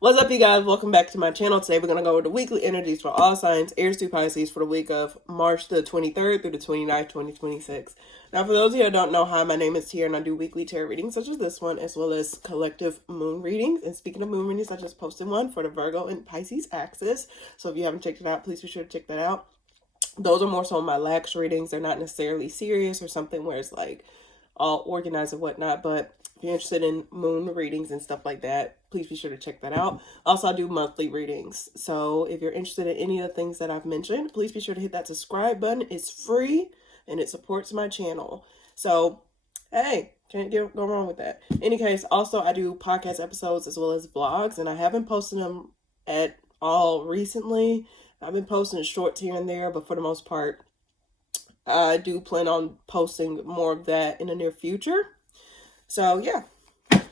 What's up, you guys? Welcome back to my channel. Today we're going to go over the weekly energies for all signs, Aries through Pisces, for the week of March the 23rd through the 29th, 2026. Now, for those of you who don't know, hi, my name is Tia, and I do weekly tarot readings such as this one, as well as collective moon readings. And speaking of moon readings, I just posted one for the Virgo and Pisces axis. So if you haven't checked it out, please be sure to check that out. Those are more so my lax readings. They're not necessarily serious or something where it's like all organized and whatnot, but if you're interested in moon readings and stuff like that, please be sure to check that out. Also, I do monthly readings. So if you're interested in any of the things that I've mentioned, please be sure to hit that subscribe button. It's free and it supports my channel. So, hey, can't go wrong with that. In any case, also I do podcast episodes as well as vlogs, and I haven't posted them at all recently. I've been posting shorts here and there, but for the most part, I do plan on posting more of that in the near future. So yeah,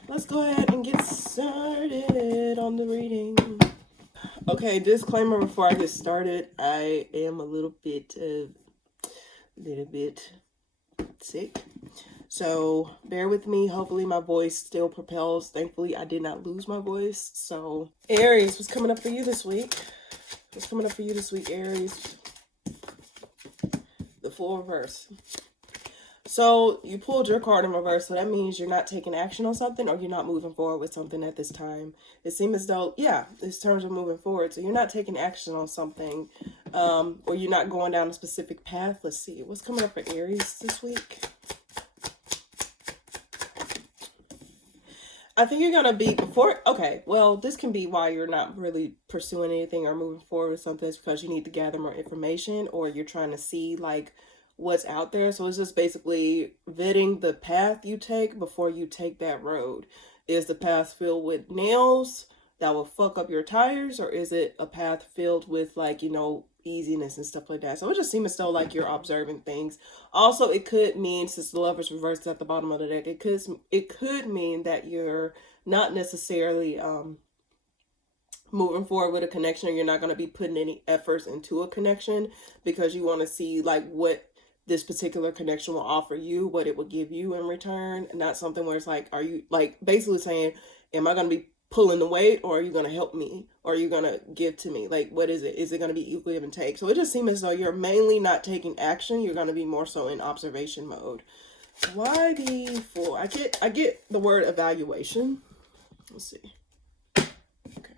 let's go ahead and get started on the reading. Okay, disclaimer before I get started, I am a little bit sick. So bear with me. Hopefully my voice still propels. Thankfully, I did not lose my voice. So Aries, what's coming up for you this week? What's coming up for you this week, Aries? The full reverse. So you pulled your card in reverse, so that means you're not taking action on something, or you're not moving forward with something at this time. It seems as though, yeah, it's terms of moving forward. So you're not taking action on something, or you're not going down a specific path. Let's see. What's coming up for Aries this week? I think you're going to be okay, well, this can be why you're not really pursuing anything or moving forward with something. It's because you need to gather more information, or you're trying to see, like, what's out there. So it's just basically vetting the path you take before you take that road. Is the path filled with nails that will fuck up your tires, or is it a path filled with, like, you know, easiness and stuff like that? So it just seems as though, like, you're observing things. Also, it could mean, since the Lovers reversed at the bottom of the deck, it could mean that you're not necessarily moving forward with a connection, or you're not going to be putting any efforts into a connection because you want to see, like, what this particular connection will offer you, what it will give you in return. And not something where it's like, are you, like, basically saying, am I going to be pulling the weight, or are you going to help me, or are you going to give to me? Like, what is it? Is it going to be equal give and take? So it just seems as though you're mainly not taking action. You're going to be more so in observation mode. Why the Fool? I get the word evaluation. Let's see. Okay.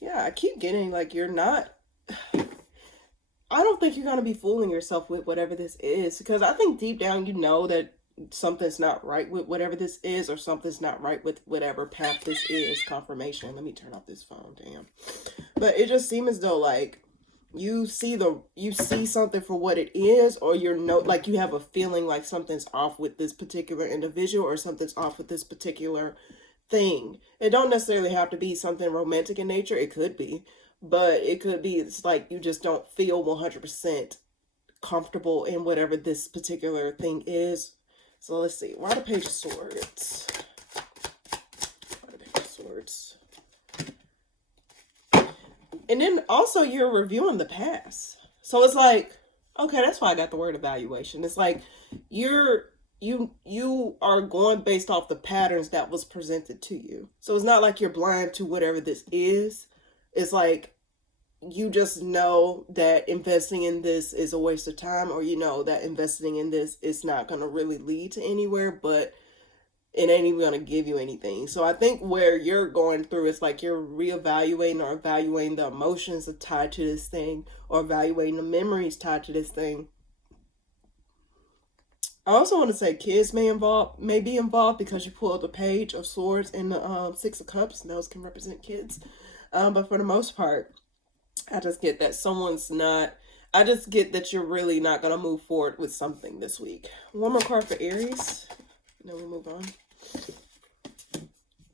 Yeah, I keep getting, like, you're not, I don't think you're going to be fooling yourself with whatever this is, because I think deep down you know that something's not right with whatever this is, or something's not right with whatever path this is. Confirmation. Let me turn off this phone. Damn. But it just seems as though, like, you see something for what it is, or like, you have a feeling like something's off with this particular individual, or something's off with this particular thing. It don't necessarily have to be something romantic in nature. It could be. But it could be, it's like you just don't feel 100% comfortable in whatever this particular thing is. So let's see. Why the Page of Swords? Why the Page of Swords? And then also you're reviewing the past. So it's like, okay, that's why I got the word evaluation. It's like you are going based off the patterns that was presented to you. So it's not like you're blind to whatever this is. It's like you just know that investing in this is a waste of time, or you know that investing in this is not going to really lead to anywhere, but it ain't even going to give you anything. So I think where you're going through, it's like you're reevaluating or evaluating the emotions tied to this thing, or evaluating the memories tied to this thing. I also want to say kids may be involved, because you pulled the Page of Swords and the Six of Cups, and those can represent kids. But for the most part, I just get that I just get that you're really not going to move forward with something this week. One more card for Aries, and then we move on.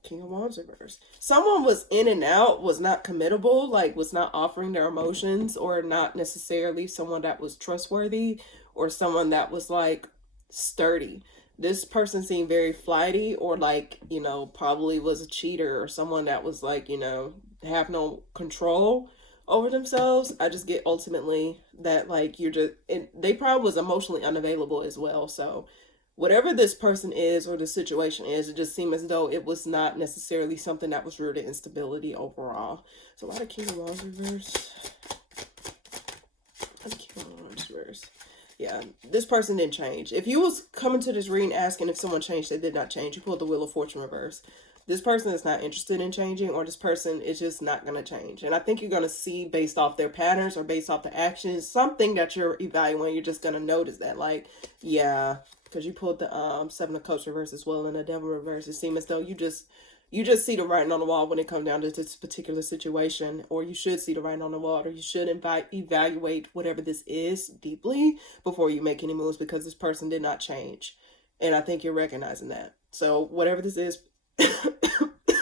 King of Wands reverse. Someone was in and out, was not committable, like was not offering their emotions, or not necessarily someone that was trustworthy, or someone that was, like, sturdy. This person seemed very flighty, or, like, you know, probably was a cheater, or someone that was, like, you know, have no control over themselves. I just get ultimately that, like, they probably was emotionally unavailable as well. So whatever this person is or the situation is, it just seemed as though it was not necessarily something that was rooted in stability overall. So a lot of King of Wands reverse. King of Wands reverse. Yeah, this person didn't change. If you was coming to this reading asking if someone changed, they did not change. You pulled the Wheel of Fortune reverse. This person is not interested in changing, or this person is just not going to change. And I think you're going to see based off their patterns or based off the actions, something that you're evaluating. You're just going to notice that, like, yeah, because you pulled the Seven of Cups reverse as well and the Devil reverse. It seems as though you just see the writing on the wall when it comes down to this particular situation, or you should see the writing on the wall, or you should evaluate whatever this is deeply before you make any moves, because this person did not change. And I think you're recognizing that. So whatever this is,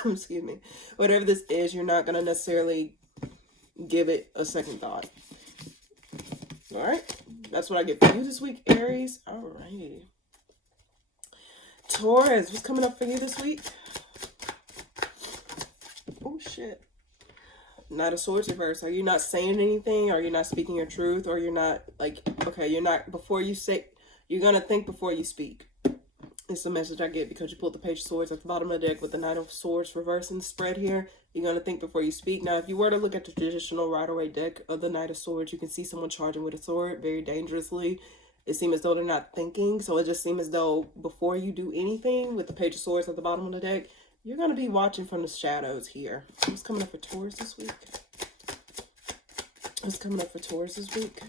excuse me, whatever this is, you're not going to necessarily give it a second thought. All right. That's what I get for you this week, Aries. All right. Taurus, what's coming up for you this week? Oh, shit. Knight of Swords reverse. Are you not saying anything? Are you not speaking your truth? Or you're not, like, okay, you're not, before you say, you're going to think before you speak. It's the message I get because you pulled the Page of Swords at the bottom of the deck with the Knight of Swords reverse in the spread here. You're going to think before you speak. Now, if you were to look at the traditional Rider-Waite deck of the Knight of Swords, you can see someone charging with a sword very dangerously. It seems as though they're not thinking. So it just seems as though before you do anything with the Page of Swords at the bottom of the deck, you're going to be watching from the shadows here. What's coming up for Taurus this week? What's coming up for Taurus this week?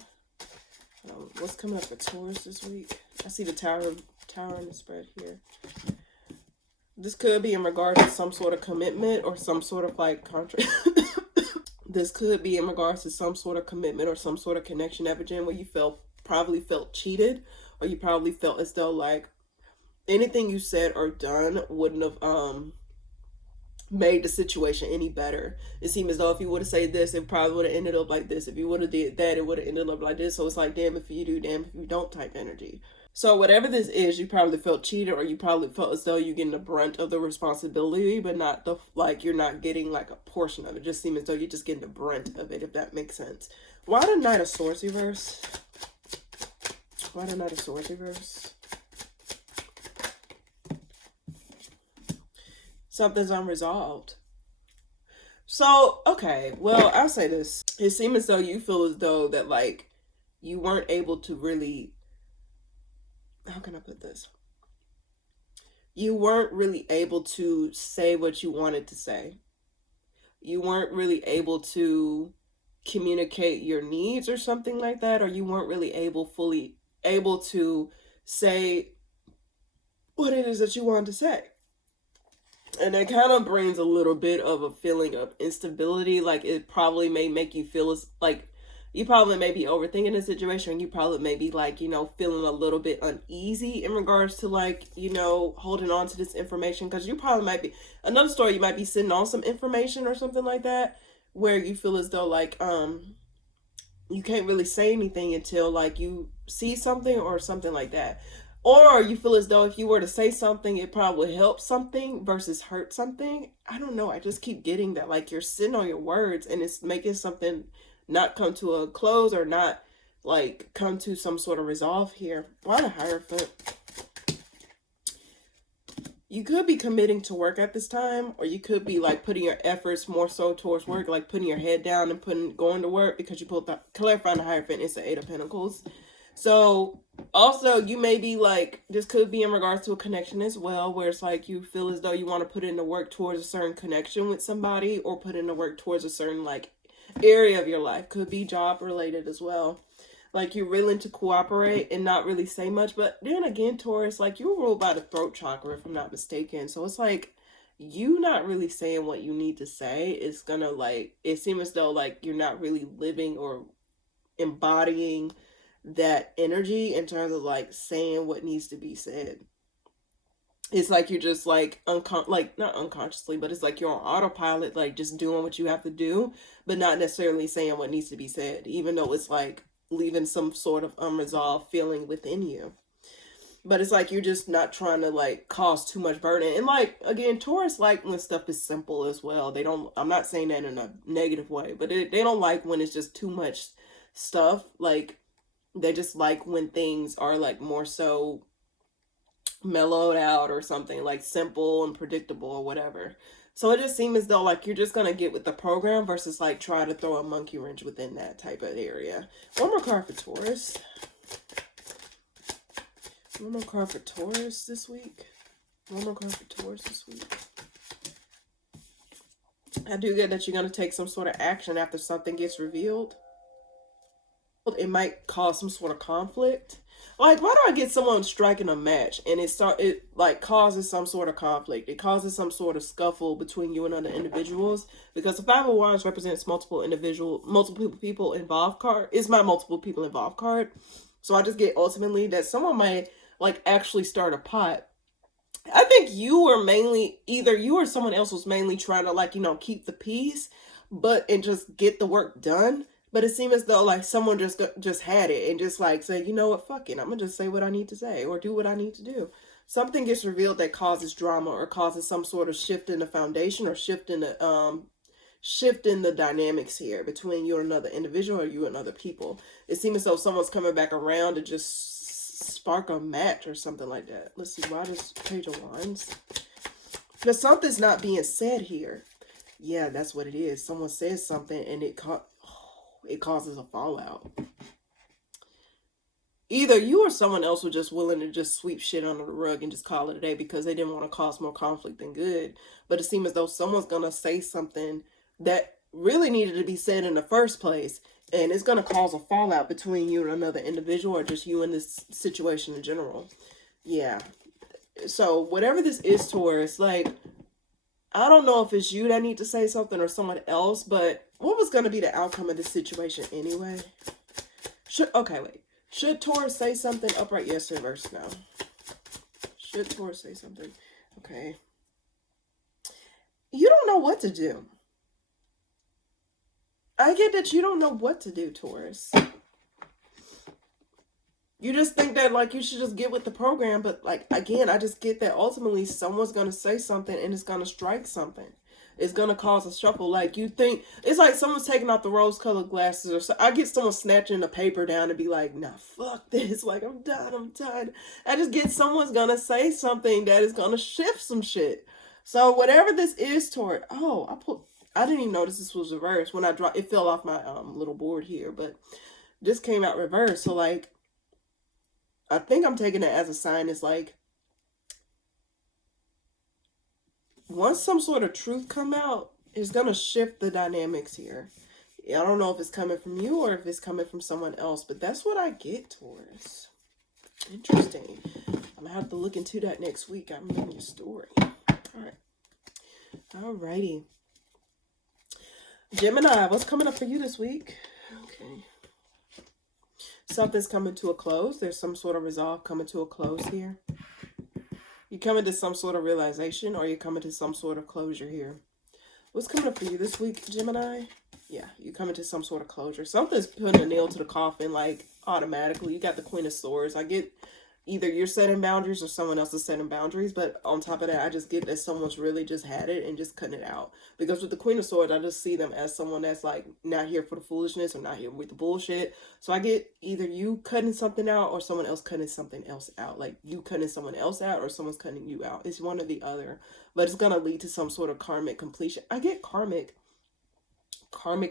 What's coming up for Taurus this week? I see the Tower in the spread here. This could be in regards to some sort of commitment or some sort of like contract. This could be in regards to some sort of commitment or some sort of connection, Epigen, where you probably felt cheated, or you probably felt as though like anything you said or done wouldn't have made the situation any better. It seemed as though if you would have said this, it probably would have ended up like this. If you would have did that, it would have ended up like this. So it's like, damn if you do, damn if you don't type energy. So whatever this is, you probably felt cheated, or you probably felt as though you're getting the brunt of the responsibility, but not the, like, you're not getting like a portion of it. It just seems as though you're just getting the brunt of it, if that makes sense. Why the Knight of Swords reverse? Why the Knight of Swords reverse? Something's unresolved. So, okay, well, I'll say this. It seems as though you feel as though that, like, you weren't able to really, how can I put this? You weren't really able to say what you wanted to say. You weren't really able to communicate your needs or something like that, or you weren't really fully able to say what it is that you wanted to say. And it kind of brings a little bit of a feeling of instability. Like, it probably may make you feel as like you probably may be overthinking the situation, and you probably may be like, you know, feeling a little bit uneasy in regards to, like, you know, holding on to this information, because you probably might be, another story, you might be sitting on some information or something like that, where you feel as though like you can't really say anything until like you see something or something like that. Or you feel as though if you were to say something, it probably would help something versus hurt something. I don't know. I just keep getting that, like, you're sitting on your words and it's making something not come to a close, or not like come to some sort of resolve here. Why the Hierophant? You could be committing to work at this time, or you could be like putting your efforts more so towards work, like putting your head down and going to work, because you pulled the clarifying the Hierophant. It's the Eight of Pentacles. So also you may be like, this could be in regards to a connection as well, where it's like you feel as though you want to put in the work towards a certain connection with somebody, or put in the work towards a certain like area of your life. Could be job related as well. Like, you're willing to cooperate and not really say much. But then again, Taurus, like, you're ruled by the throat chakra, if I'm not mistaken. So it's like you not really saying what you need to say is gonna, like, it seems as though like you're not really living or embodying that energy in terms of like saying what needs to be said. It's like you're just like not unconsciously, but it's like you're on autopilot, like just doing what you have to do, but not necessarily saying what needs to be said, even though it's like leaving some sort of unresolved feeling within you. But it's like you're just not trying to like cause too much burden. And like, again, Taurus like when stuff is simple as well. They don't, I'm not saying that in a negative way, but they don't like when it's just too much stuff. Like, they just like when things are like more so mellowed out or something, like simple and predictable or whatever. So it just seems as though like you're just gonna get with the program versus like try to throw a monkey wrench within that type of area. One more card for Taurus. One more card for Taurus this week. One more card for Taurus this week. I do get that you're gonna take some sort of action after something gets revealed. It might cause some sort of conflict. Like, why do I get someone striking a match and it like causes some sort of conflict? It causes some sort of scuffle between you and other individuals, because the Five of Wands represents multiple people involved card. It's my multiple people involved card. So I just get ultimately that someone might like actually start a pot. I think you were mainly, either you or someone else was mainly trying to like, you know, keep the peace, and just get the work done. But it seemed as though like someone just had it and just like say, you know what, fuck it, I'm gonna just say what I need to say or do what I need to do. Something gets revealed that causes drama or causes some sort of shift in the foundation or shift in the dynamics here between you and another individual or you and other people. It seems as though someone's coming back around to just spark a match or something like that. Let's see, why does Page of Wands? Because something's not being said here. Yeah, that's what it is. Someone says something and it causes a fallout. Either you or someone else were just willing to just sweep shit under the rug and just call it a day because they didn't want to cause more conflict than good. But it seems as though someone's going to say something that really needed to be said in the first place, and it's going to cause a fallout between you and another individual or just you and this situation in general. Yeah. So whatever this is, Taurus, like, I don't know if it's you that need to say something or someone else, but what was going to be the outcome of this situation anyway? Should Taurus say something? Upright, yes, reverse now. Should Taurus say something? Okay. You don't know what to do. I get that you don't know what to do, Taurus. You just think that, like, you should just get with the program. But, like, again, I just get that ultimately someone's going to say something and it's going to strike something. It's going to cause a shuffle. Like, you think, it's like someone's taking off the rose-colored glasses. Or so. I get someone snatching the paper down and be like, nah, fuck this. Like, I'm done. I just get someone's going to say something that is going to shift some shit. So, whatever this is, Taurus. Oh, I didn't even notice this was reversed. When I dropped, it fell off my little board here. But this came out reversed. So, like, I think I'm taking it as a sign. It's like, once some sort of truth come out, it's going to shift the dynamics here. I don't know if it's coming from you or if it's coming from someone else, but that's what I get, Taurus. Interesting. I'm going to have to look into that next week. I'm reading your story. All right. Alrighty. Gemini, what's coming up for you this week? Okay. Something's coming to a close. There's some sort of resolve coming to a close here. You're coming to some sort of realization or you're coming to some sort of closure here. What's coming up for you this week, Gemini? Yeah, you're coming to some sort of closure. Something's putting a nail to the coffin, like, automatically. You got the Queen of Swords. I get either you're setting boundaries or someone else is setting boundaries. But on top of that, I just get that someone's really just had it and just cutting it out. Because with the Queen of Swords, I just see them as someone that's like not here for the foolishness or not here with the bullshit. So I get either you cutting something out or someone else cutting something else out. Like you cutting someone else out or someone's cutting you out. It's one or the other. But it's going to lead to some sort of karmic completion. I get karmic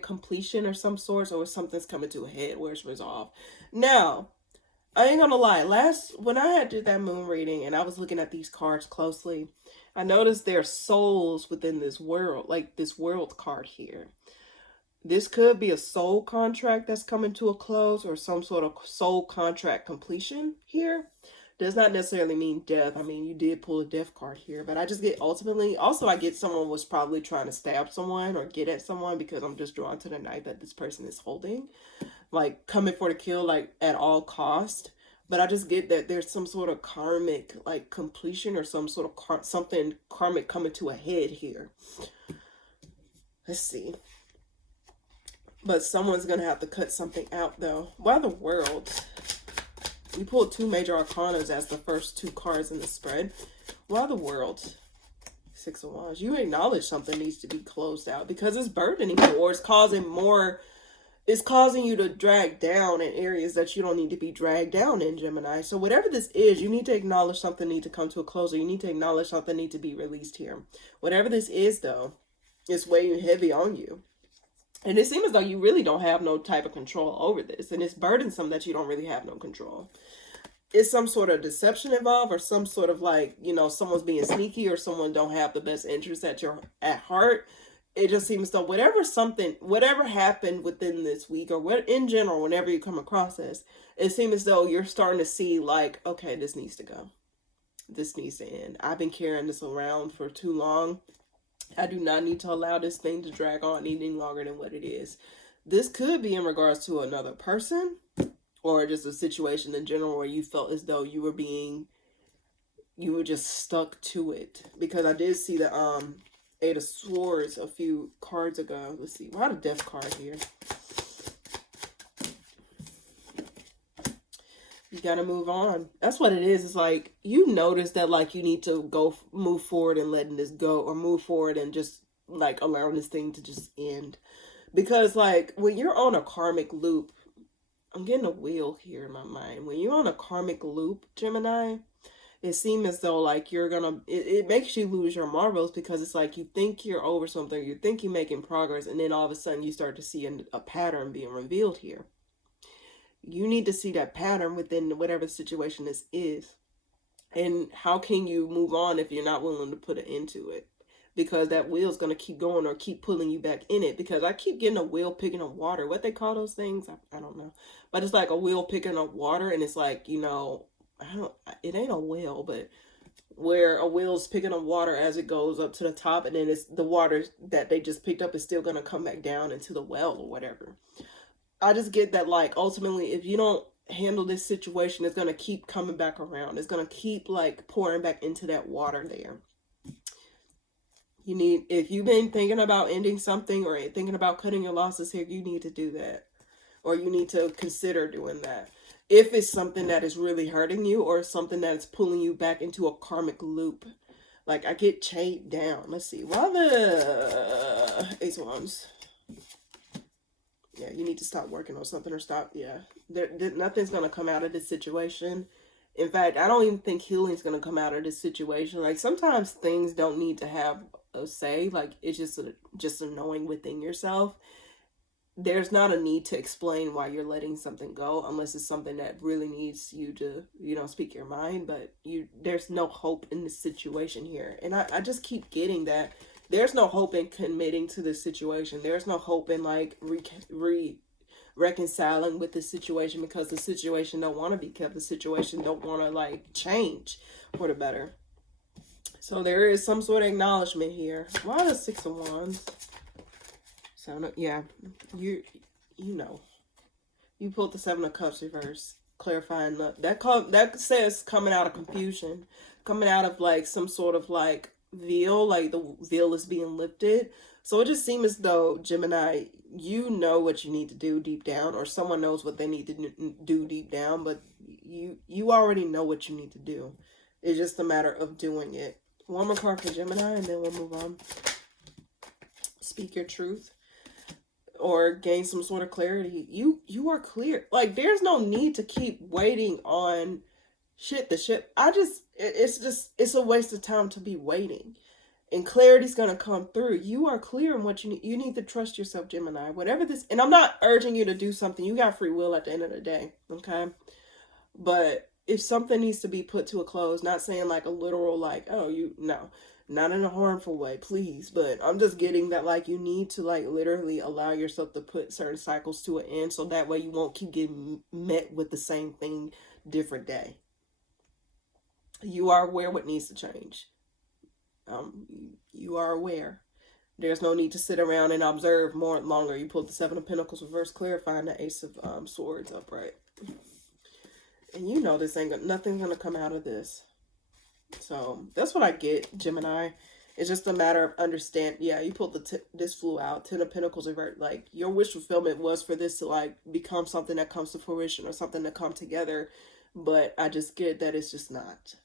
completion or some sort, or something's coming to a head where it's resolved. Now, I ain't gonna lie, when I had did that moon reading and I was looking at these cards closely, I noticed there are souls within this world, like this world card here. This could be a soul contract that's coming to a close or some sort of soul contract completion here. Does not necessarily mean death. I mean, you did pull a death card here, but I just get ultimately, also I get someone was probably trying to stab someone or get at someone because I'm just drawn to the knife that this person is holding. Like coming for the kill, like at all cost. But I just get that there's some sort of karmic like completion or some sort of something karmic coming to a head here. Let's see. But someone's going to have to cut something out though. Why the world? We pulled two major arcanas as the first two cards in the spread. Why the world? Six of Wands. You acknowledge something needs to be closed out because it's burdening you or it's causing more It's causing you to drag down in areas that you don't need to be dragged down in, Gemini. So whatever this is, you need to acknowledge something need to come to a close, or you need to acknowledge something need to be released here. Whatever this is, though, it's weighing heavy on you. And it seems as though you really don't have no type of control over this. And it's burdensome that you don't really have no control. Is some sort of deception involved, or some sort of like, you know, someone's being sneaky, or someone don't have the best interest at heart. It just seems though whatever happened within this week, or what in general, whenever you come across this, it seems as though you're starting to see like, okay, this needs to go. This needs to end. I've been carrying this around for too long. I do not need to allow this thing to drag on any longer than what it is. This could be in regards to another person, or just a situation in general where you felt as though you were just stuck to it. Because I did see the Eight of Swords a few cards ago. Let's see. Why the Death card here? You gotta move on. That's what it is. It's like you notice that like you need to move forward and letting this go, or move forward and just like allowing this thing to just end. Because like when you're on a karmic loop, I'm getting a wheel here in my mind. When you're on a karmic loop, Gemini, it seems as though like it makes you lose your marbles, because it's like you think you're over something, you think you're making progress, and then all of a sudden you start to see a pattern being revealed here. You need to see that pattern within whatever situation this is. And how can you move on if you're not willing to put an end to it? Because that wheel's going to keep going, or keep pulling you back in it. Because I keep getting a wheel picking up water. What they call those things? I don't know. But it's like a wheel picking up water, and it's like, you know, it ain't a wheel, but where a wheel's picking up water as it goes up to the top, and then it's the water that they just picked up is still going to come back down into the well or whatever. I just get that like ultimately if you don't handle this situation, it's going to keep coming back around. It's going to keep like pouring back into that water there. If you've been thinking about ending something, or thinking about cutting your losses here, you need to do that. Or you need to consider doing that. If it's something that is really hurting you, or something that is pulling you back into a karmic loop. Like I get chained down. Let's see. Why the Ace of Wands? Yeah, you need to stop working on something, or stop. Yeah, nothing's going to come out of this situation. In fact, I don't even think healing's going to come out of this situation. Like sometimes things don't need to have a say. Like it's just a knowing within yourself. There's not a need to explain why you're letting something go, unless it's something that really needs you to, you know, speak your mind. But there's no hope in this situation here. And I just keep getting that. There's no hope in committing to this situation. There's no hope in like reconciling with the situation, because the situation don't want to be kept. The situation don't want to like change for the better. So there is some sort of acknowledgement here. Why the Six of Wands? So yeah, you know, you pulled the Seven of Cups reverse, clarifying that says coming out of confusion, coming out of like some sort of like veil, like the veil is being lifted. So it just seems as though, Gemini, you know what you need to do deep down, or someone knows what they need to do deep down, but you already know what you need to do. It's just a matter of doing it. One more card for Gemini, and then we'll move on. Speak your truth, or gain some sort of clarity. You are clear. Like there's no need to keep waiting on it's a waste of time to be waiting. And clarity's going to come through. You are clear in what you need. You need to trust yourself, Gemini. Whatever this, and I'm not urging you to do something. You got free will at the end of the day, okay? But if something needs to be put to a close, not saying like a literal like, oh, no, not in a harmful way, please. But I'm just getting that like you need to like literally allow yourself to put certain cycles to an end, so that way you won't keep getting met with the same thing different day. You are aware what needs to change. You are aware. There's no need to sit around and observe more longer. You pulled the Seven of Pentacles reverse, clarifying the Ace of Swords upright. And you know this nothing's gonna come out of this. So that's what I get, Gemini. It's just a matter of understand. Yeah, you pulled this flew out. Ten of Pentacles revert. Like your wish fulfillment was for this to like become something that comes to fruition, or something to come together. But I just get that it's just not.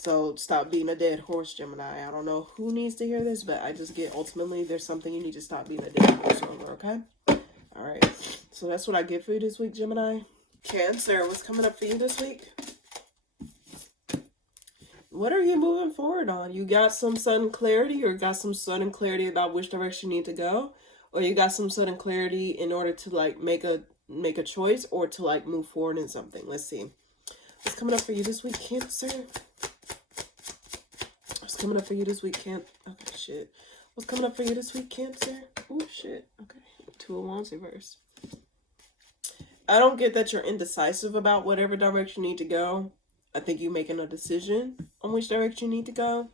So stop being a dead horse, Gemini. I don't know who needs to hear this, but I just get ultimately there's something you need to stop being a dead horse over, okay? All right. So that's what I get for you this week, Gemini. Cancer, what's coming up for you this week? What are you moving forward on? You got some sudden clarity, or got some sudden clarity about which direction you need to go? Or you got some sudden clarity in order to like make a choice, or to like move forward in something? Let's see. What's coming up for you this week, Cancer? What's coming up for you this week, Cancer? Okay, shit. What's coming up for you this week, Cancer? Oh, shit. Okay. 2 of Wands reverse. I don't get that you're indecisive about whatever direction you need to go. I think you're making a decision on which direction you need to go.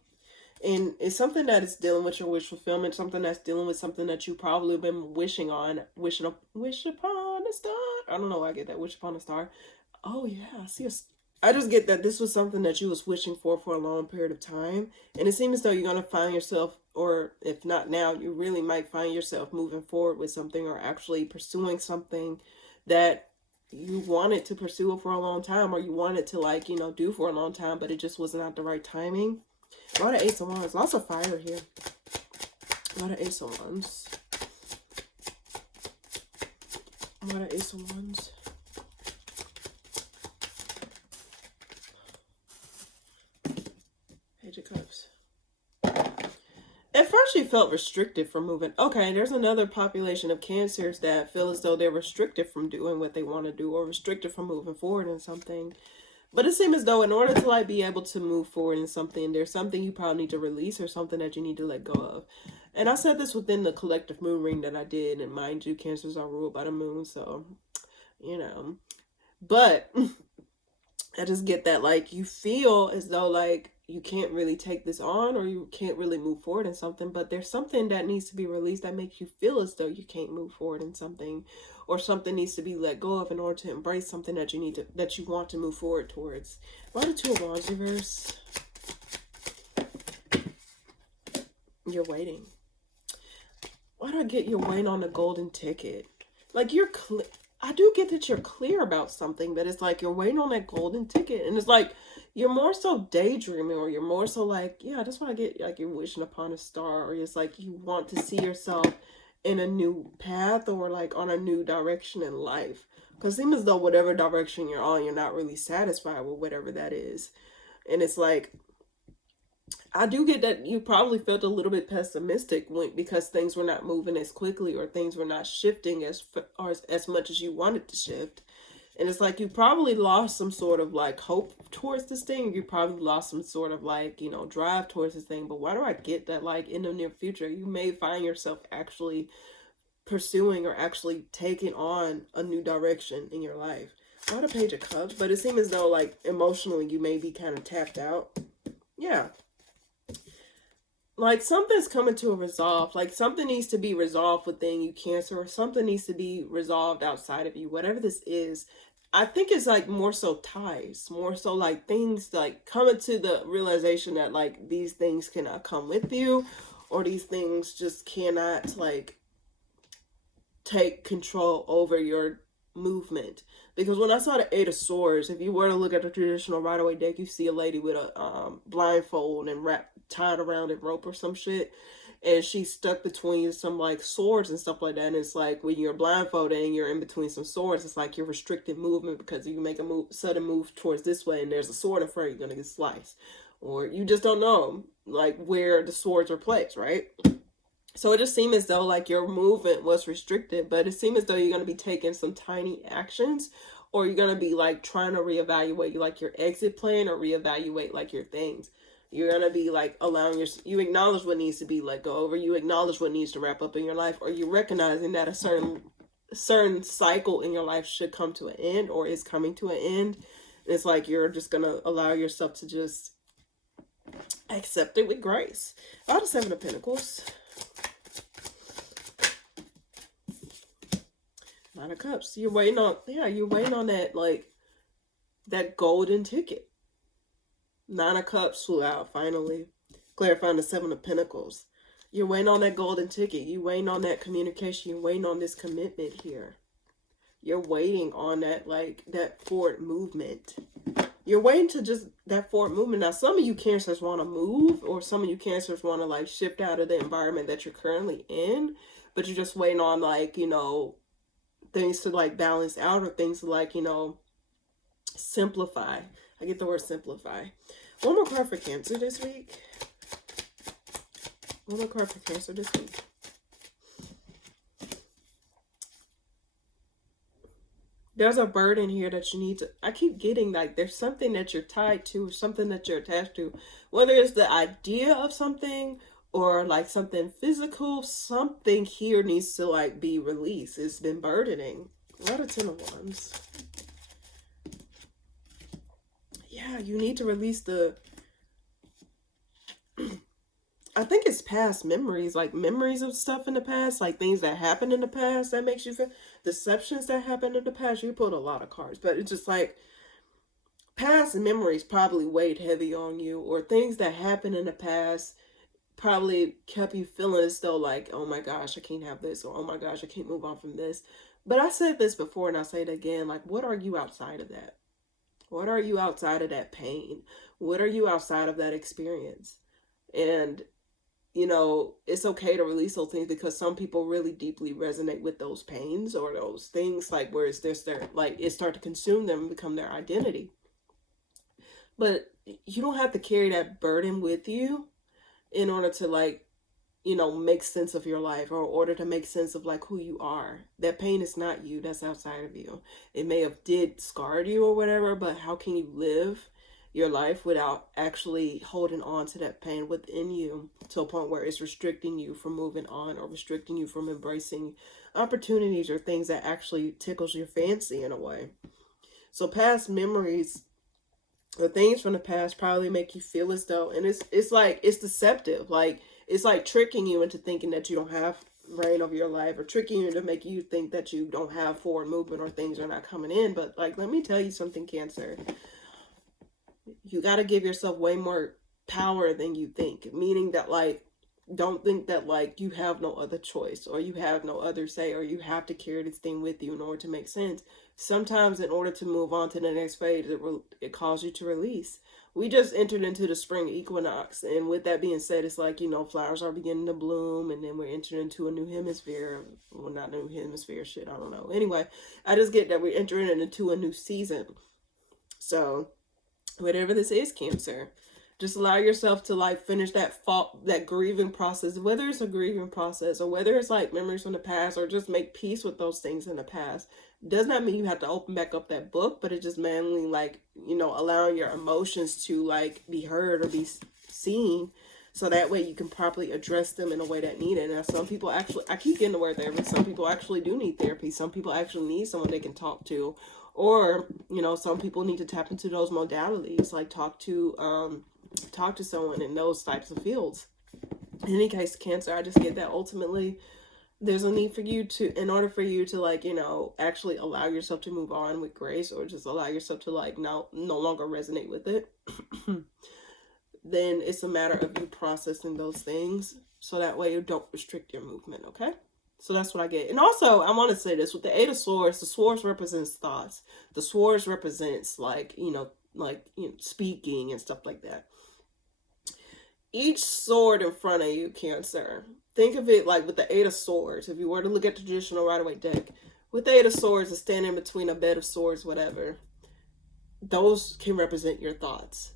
And it's something that is dealing with your wish fulfillment, something that's dealing with something that you probably been wishing on, wish upon a star. I don't know why I get that, wish upon a star. Oh yeah, I just get that this was something that you was wishing for a long period of time. And it seems as though you're going to find yourself, or if not now, you really might find yourself moving forward with something, or actually pursuing something that you wanted to pursue it for a long time, or you wanted to like, you know, do for a long time, but it just wasn't at the right timing. A lot of Ace of Wands, lots of fire here. A lot of Ace of Wands. A lot of Ace of Wands. Page of Cups. At first you felt restricted from moving. Okay, there's another population of Cancers that feel as though they're restricted from doing what they want to do, or restricted from moving forward in something. But it seems as though in order to like be able to move forward in something, there's something you probably need to release, or something that you need to let go of. And I said this within the collective moon reading that I did. And mind you, Cancers are ruled by the moon. So, you know. But I just get that like you feel as though like you can't really take this on, or you can't really move forward in something. But there's something that needs to be released that makes you feel as though you can't move forward in something. Or something needs to be let go of in order to embrace something that you want to move forward towards. Why the 2 of Wands reverse? You're waiting. Why do I get you're waiting on the golden ticket? Like you're clear. I do get that you're clear about something, but it's like you're waiting on that golden ticket. And it's like you're more so daydreaming, or you're more so like, yeah, that's what I get. Like you're wishing upon a star, or it's like you want to see yourself in a new path, or like on a new direction in life. Because it seems as though whatever direction you're on, you're not really satisfied with whatever that is. And it's like, I do get that you probably felt a little bit pessimistic because things were not moving as quickly, or things were not shifting as much as you wanted to shift. And it's like you probably lost some sort of like hope towards this thing. You probably lost some sort of like, you know, drive towards this thing. But why do I get that like in the near future, you may find yourself actually pursuing, or actually taking on a new direction in your life? Why the Page of Cups? But it seems as though like emotionally you may be kind of tapped out. Yeah. Like something's coming to a resolve. Like something needs to be resolved within you, Cancer, or something needs to be resolved outside of you. Whatever this is, I think it's like more so ties, more so like things like coming to the realization that like these things cannot come with you, or these things just cannot like take control over your movement. Because when I saw the 8 of Swords, if you were to look at the traditional Rider-Waite deck, you see a lady with a blindfold and tied around a rope or some shit, and she's stuck between some like swords and stuff like that. And it's like when you're blindfolded and you're in between some swords, it's like you're restricted movement, because if you make a sudden move towards this way and there's a sword in front, you're gonna get sliced, or you just don't know like where the swords are placed, right? So it just seemed as though like your movement was restricted, but it seemed as though you're going to be taking some tiny actions, or you're going to be like trying to reevaluate like your exit plan, or reevaluate like your things. You're going to be like allowing you acknowledge what needs to be let go of, or you acknowledge what needs to wrap up in your life, or you're recognizing that a certain cycle in your life should come to an end, or is coming to an end. And it's like you're just going to allow yourself to just accept it with grace. Out of 7 of Pentacles. 9 of Cups. You're waiting on, you're waiting on that, like, that golden ticket. 9 of Cups flew out, finally. Clarifying the 7 of Pentacles. You're waiting on that golden ticket. You're waiting on that communication. You're waiting on this commitment here. You're waiting on that, like, that forward movement. You're waiting to just, that forward movement. Now, some of you Cancers want to move, or some of you Cancers want to, like, shift out of the environment that you're currently in. But you're just waiting on, like, you know, things to like balance out, or things to like, you know, simplify. I get the word simplify. One more card for Cancer this week. One more card for Cancer this week. There's a burden here that you need to, I keep getting like there's something that you're tied to, or something that you're attached to, whether it's the idea of something or like something physical. Something here needs to like be released. It's been burdening. A lot of 10 of Wands. Yeah, you need to release the, I think it's past memories, like memories of stuff in the past, like things that happened in the past that makes you feel, deceptions that happened in the past. You pulled a lot of cards, but it's just like past memories probably weighed heavy on you, or things that happened in the past probably kept you feeling as though like, oh my gosh, I can't have this, or oh my gosh, I can't move on from this. But I said this before and I'll say it again, like, what are you outside of that? What are you outside of that pain? What are you outside of that experience? And you know, it's okay to release those things, because some people really deeply resonate with those pains or those things, like where it's their like it start to consume them and become their identity. But you don't have to carry that burden with you in order to like, you know, make sense of your life, or in order to make sense of like who you are. That pain is not you. That's outside of you. It may have did scarred you or whatever, but how can you live your life without actually holding on to that pain within you to a point where it's restricting you from moving on, or restricting you from embracing opportunities or things that actually tickles your fancy in a way. So past memories, the things from the past, probably make you feel as though, and it's like it's deceptive, like it's like tricking you into thinking that you don't have reign over your life, or tricking you to make you think that you don't have forward movement, or things are not coming in. But like, let me tell you something, Cancer. You got to give yourself way more power than you think, meaning that like, don't think that like you have no other choice, or you have no other say, or you have to carry this thing with you in order to make sense. Sometimes in order to move on to the next phase, it calls you to release. We just entered into the spring equinox, and with that being said, it's like, you know, flowers are beginning to bloom, and then we're entering into a new hemisphere. Well, not new hemisphere, shit, I don't know. Anyway, I just get that we're entering into a new season. So whatever this is, Cancer, just allow yourself to like finish that grieving process, whether it's a grieving process, or whether it's like memories from the past, or just make peace with those things in the past. Does not mean you have to open back up that book, but it just mainly like, you know, allowing your emotions to like be heard or be seen, so that way you can properly address them in a way that needed. And some people actually, I keep getting the word therapy, some people actually do need therapy. Some people actually need someone they can talk to, or, you know, some people need to tap into those modalities, like talk to someone in those types of fields. In any case, Cancer, I just get that ultimately there's a need for you to, in order for you to like, you know, actually allow yourself to move on with grace, or just allow yourself to like no longer resonate with it. Then it's a matter of you processing those things, so that way you don't restrict your movement. Okay, so that's what I get. And also, I want to say this, with the Eight of Swords, the swords represents thoughts. The swords represents like, you know, speaking and stuff like that. Each sword in front of you, Cancer, think of it like with the Eight of Swords. If you were to look at the traditional Rider-Waite deck, with the Eight of Swords is standing between a bed of swords, whatever. Those can represent your thoughts.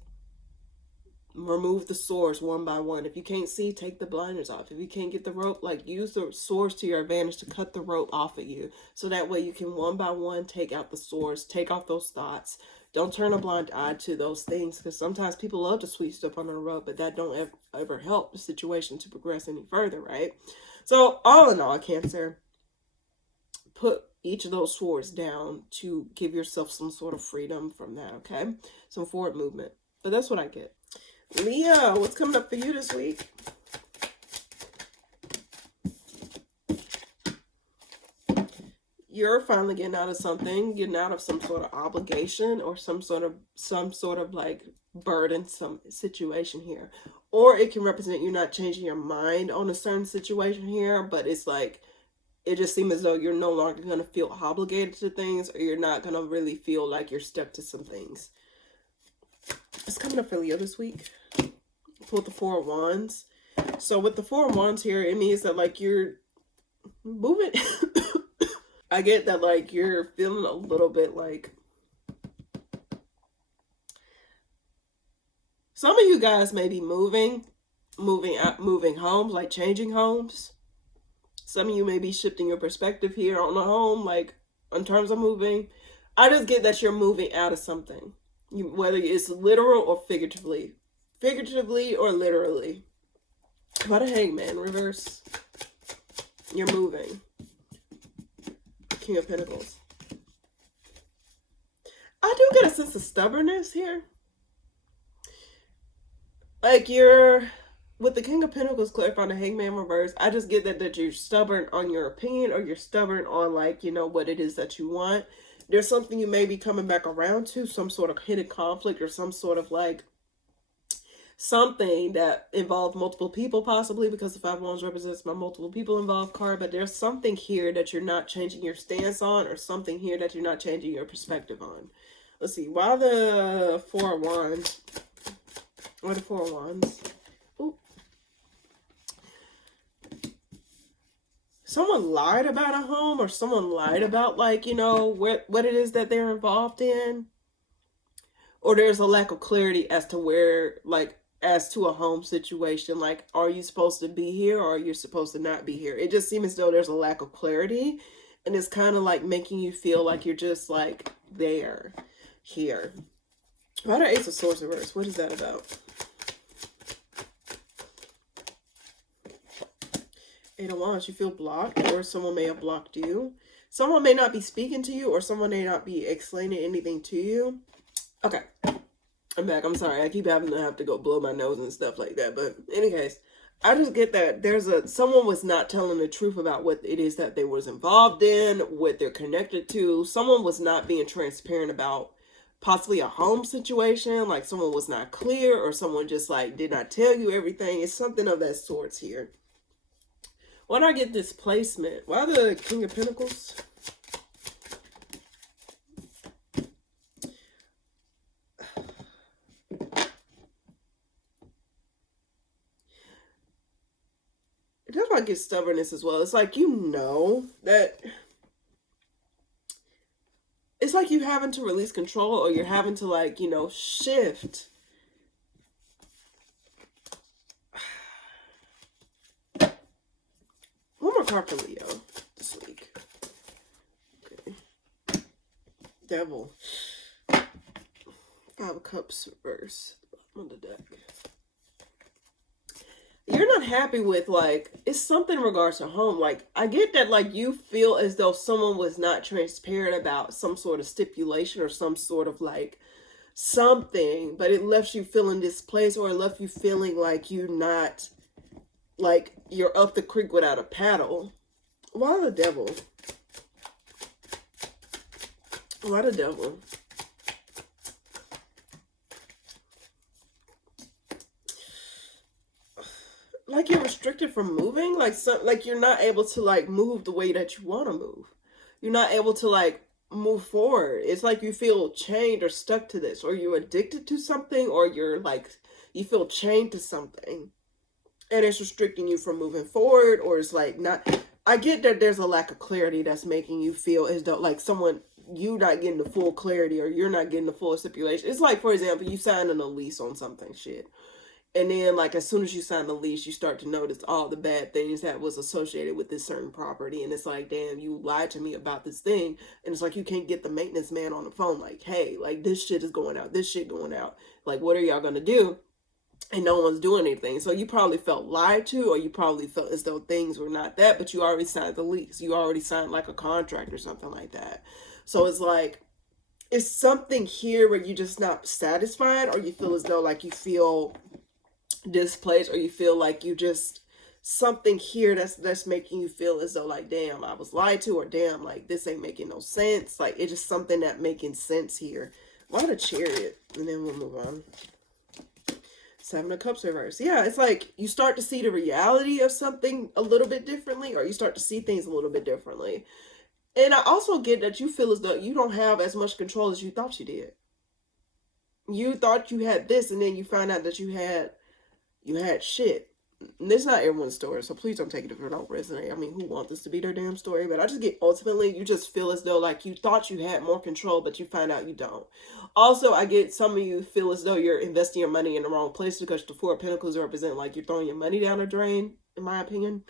Remove the swords one by one. If you can't see, take the blinders off. If you can't get the rope, like use the swords to your advantage to cut the rope off of you, so that way you can one by one take out the swords, take off those thoughts. Don't turn a blind eye to those things, because sometimes people love to sweep stuff under the rug, but that don't ever help the situation to progress any further, right? So all in all, Cancer, put each of those swords down to give yourself some sort of freedom from that, okay? Some forward movement. But that's what I get. Leo, what's coming up for you this week? You're finally getting out of something, getting out of some sort of obligation, or some sort of like burdensome situation here. Or it can represent you not changing your mind on a certain situation here, but it's like, it just seems as though you're no longer going to feel obligated to things, or you're not going to really feel like you're stuck to some things. It's coming up for Leo this week. Pull the Four of Wands. So with the Four of Wands here, it means that like you're moving I get that, like, you're feeling a little bit like, some of you guys may be moving homes, like changing homes. Some of you may be shifting your perspective here on the home, like in terms of moving. I just get that you're moving out of something, whether it's literal or figuratively or literally. About a Hangman reverse. You're moving. King of Pentacles. I do get a sense of stubbornness here. Like, you're, with the King of Pentacles clarifying the Hangman reverse, I just get that you're stubborn on your opinion, or you're stubborn on, like, you know, what it is that you want. There's something you may be coming back around to, some sort of hidden conflict, or some sort of, like, something that involved multiple people, possibly, because the Five of Wands represents my multiple people involved card. But there's something here that you're not changing your stance on, or something here that you're not changing your perspective on. Let's see, why the Four of Wands? Why the Four of Wands? Ooh. Someone lied about a home, or someone lied about, like, you know, what it is that they're involved in. Or there's a lack of clarity as to where, like, as to a home situation, like, are you supposed to be here, or are you supposed to not be here? It just seems as though there's a lack of clarity, and it's kind of like making you feel like you're just like there, here. Why the Ace of Swords reverse? What is that about? Eight of Wands, you feel blocked, or someone may have blocked you. Someone may not be speaking to you, or someone may not be explaining anything to you. Okay, I'm back. I'm sorry. I keep having to go blow my nose and stuff like that. But in any case, I just get that someone was not telling the truth about what it is that they was involved in, what they're connected to. Someone was not being transparent about possibly a home situation. Like, someone was not clear, or someone just, like, did not tell you everything. It's something of that sort here. Why do I get displacement? Why the King of Pentacles? It does not get stubbornness as well. It's like, you know that it's like you having to release control, or you're having to, like, you know, shift. One more card for Leo this week. Okay. Devil. Five of Cups reverse on the deck. You're not happy with, like, it's something in regards to home. Like, I get that, like, you feel as though someone was not transparent about some sort of stipulation, or some sort of, like, something, but it left you feeling displaced, or it left you feeling like you're not, like, you're up the creek without a paddle. Why the Devil? Why the Devil? Like, you're restricted from moving, like you're not able to, like, move the way that you want to move. You're not able to, like, move forward. It's like you feel chained or stuck to this, or you're addicted to something, or you're, like, you feel chained to something, and it's restricting you from moving forward. Or it's like, not, I get that there's a lack of clarity that's making you feel as though, like, you not getting the full clarity, or you're not getting the full stipulation. It's like, for example, you sign a lease on something, shit. And then, like, as soon as you sign the lease, you start to notice all the bad things that was associated with this certain property. And it's like, damn, you lied to me about this thing. And it's like, you can't get the maintenance man on the phone. Like, hey, like, this shit is going out. This shit going out. Like, what are y'all going to do? And no one's doing anything. So you probably felt lied to, or you probably felt as though things were not that, but you already signed the lease. You already signed, like, a contract or something like that. So it's like, it's something here where you're just not satisfied, or you feel as though, like, you feel displaced, or you feel like you just, something here that's making you feel as though, like, damn, I was lied to, or damn, like, this ain't making no sense. Like, it's just something that making sense here. Why the Chariot? And then we'll move on. Seven of Cups reverse. Yeah, it's like you start to see the reality of something a little bit differently, or you start to see things a little bit differently. And I also get that you feel as though you don't have as much control as you thought you did. You thought you had this, and then you find out that you had shit. This is not everyone's story, so please don't take it if it don't resonate. I mean, who wants this to be their damn story? But I just get, ultimately, you just feel as though like you thought you had more control, but you find out you don't. Also, I get some of you feel as though you're investing your money in the wrong place because the Four of Pentacles represent like you're throwing your money down the drain, in my opinion.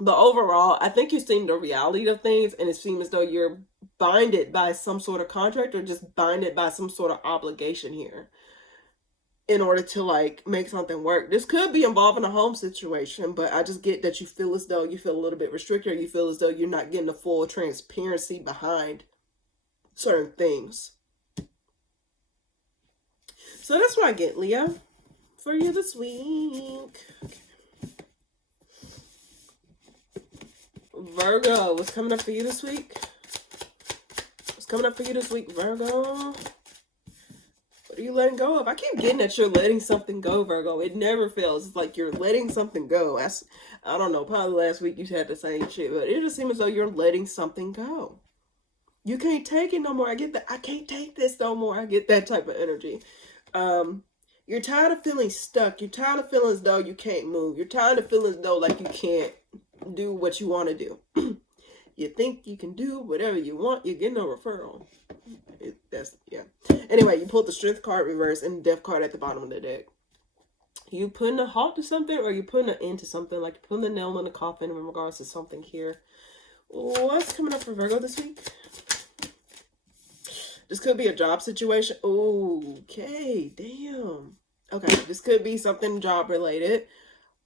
But overall, I think you're seeing the reality of things, and it seems as though you're binded by some sort of contract or just binded by some sort of obligation here in order to like make something work. This could be involving a home situation, but I just get that you feel as though you feel a little bit restricted, or you feel as though you're not getting the full transparency behind certain things. So that's what I get, Leo, for you this week. Okay. Virgo, what's coming up for you this week? What's coming up for you this week, Virgo? What are you letting go of? I keep getting that you're letting something go, Virgo. It never fails. It's like you're letting something go. I don't know, probably last week you had the same shit, but it just seems as though you're letting something go. You can't take it no more. I get that. I can't take this no more. I get that type of energy. You're tired of feeling stuck. You're tired of feeling as though you can't move. You're tired of feeling as though like you can't do what you want to do. You think you can do whatever you want. You're getting a referral. Yeah. Anyway, you pulled the Strength card reverse and the Death card at the bottom of the deck. You putting a halt to something, or you putting an end to something, like you're putting the nail in the coffin in regards to something here. What's coming up for Virgo this week? This could be a job situation. Okay, damn. Okay, this could be something job related,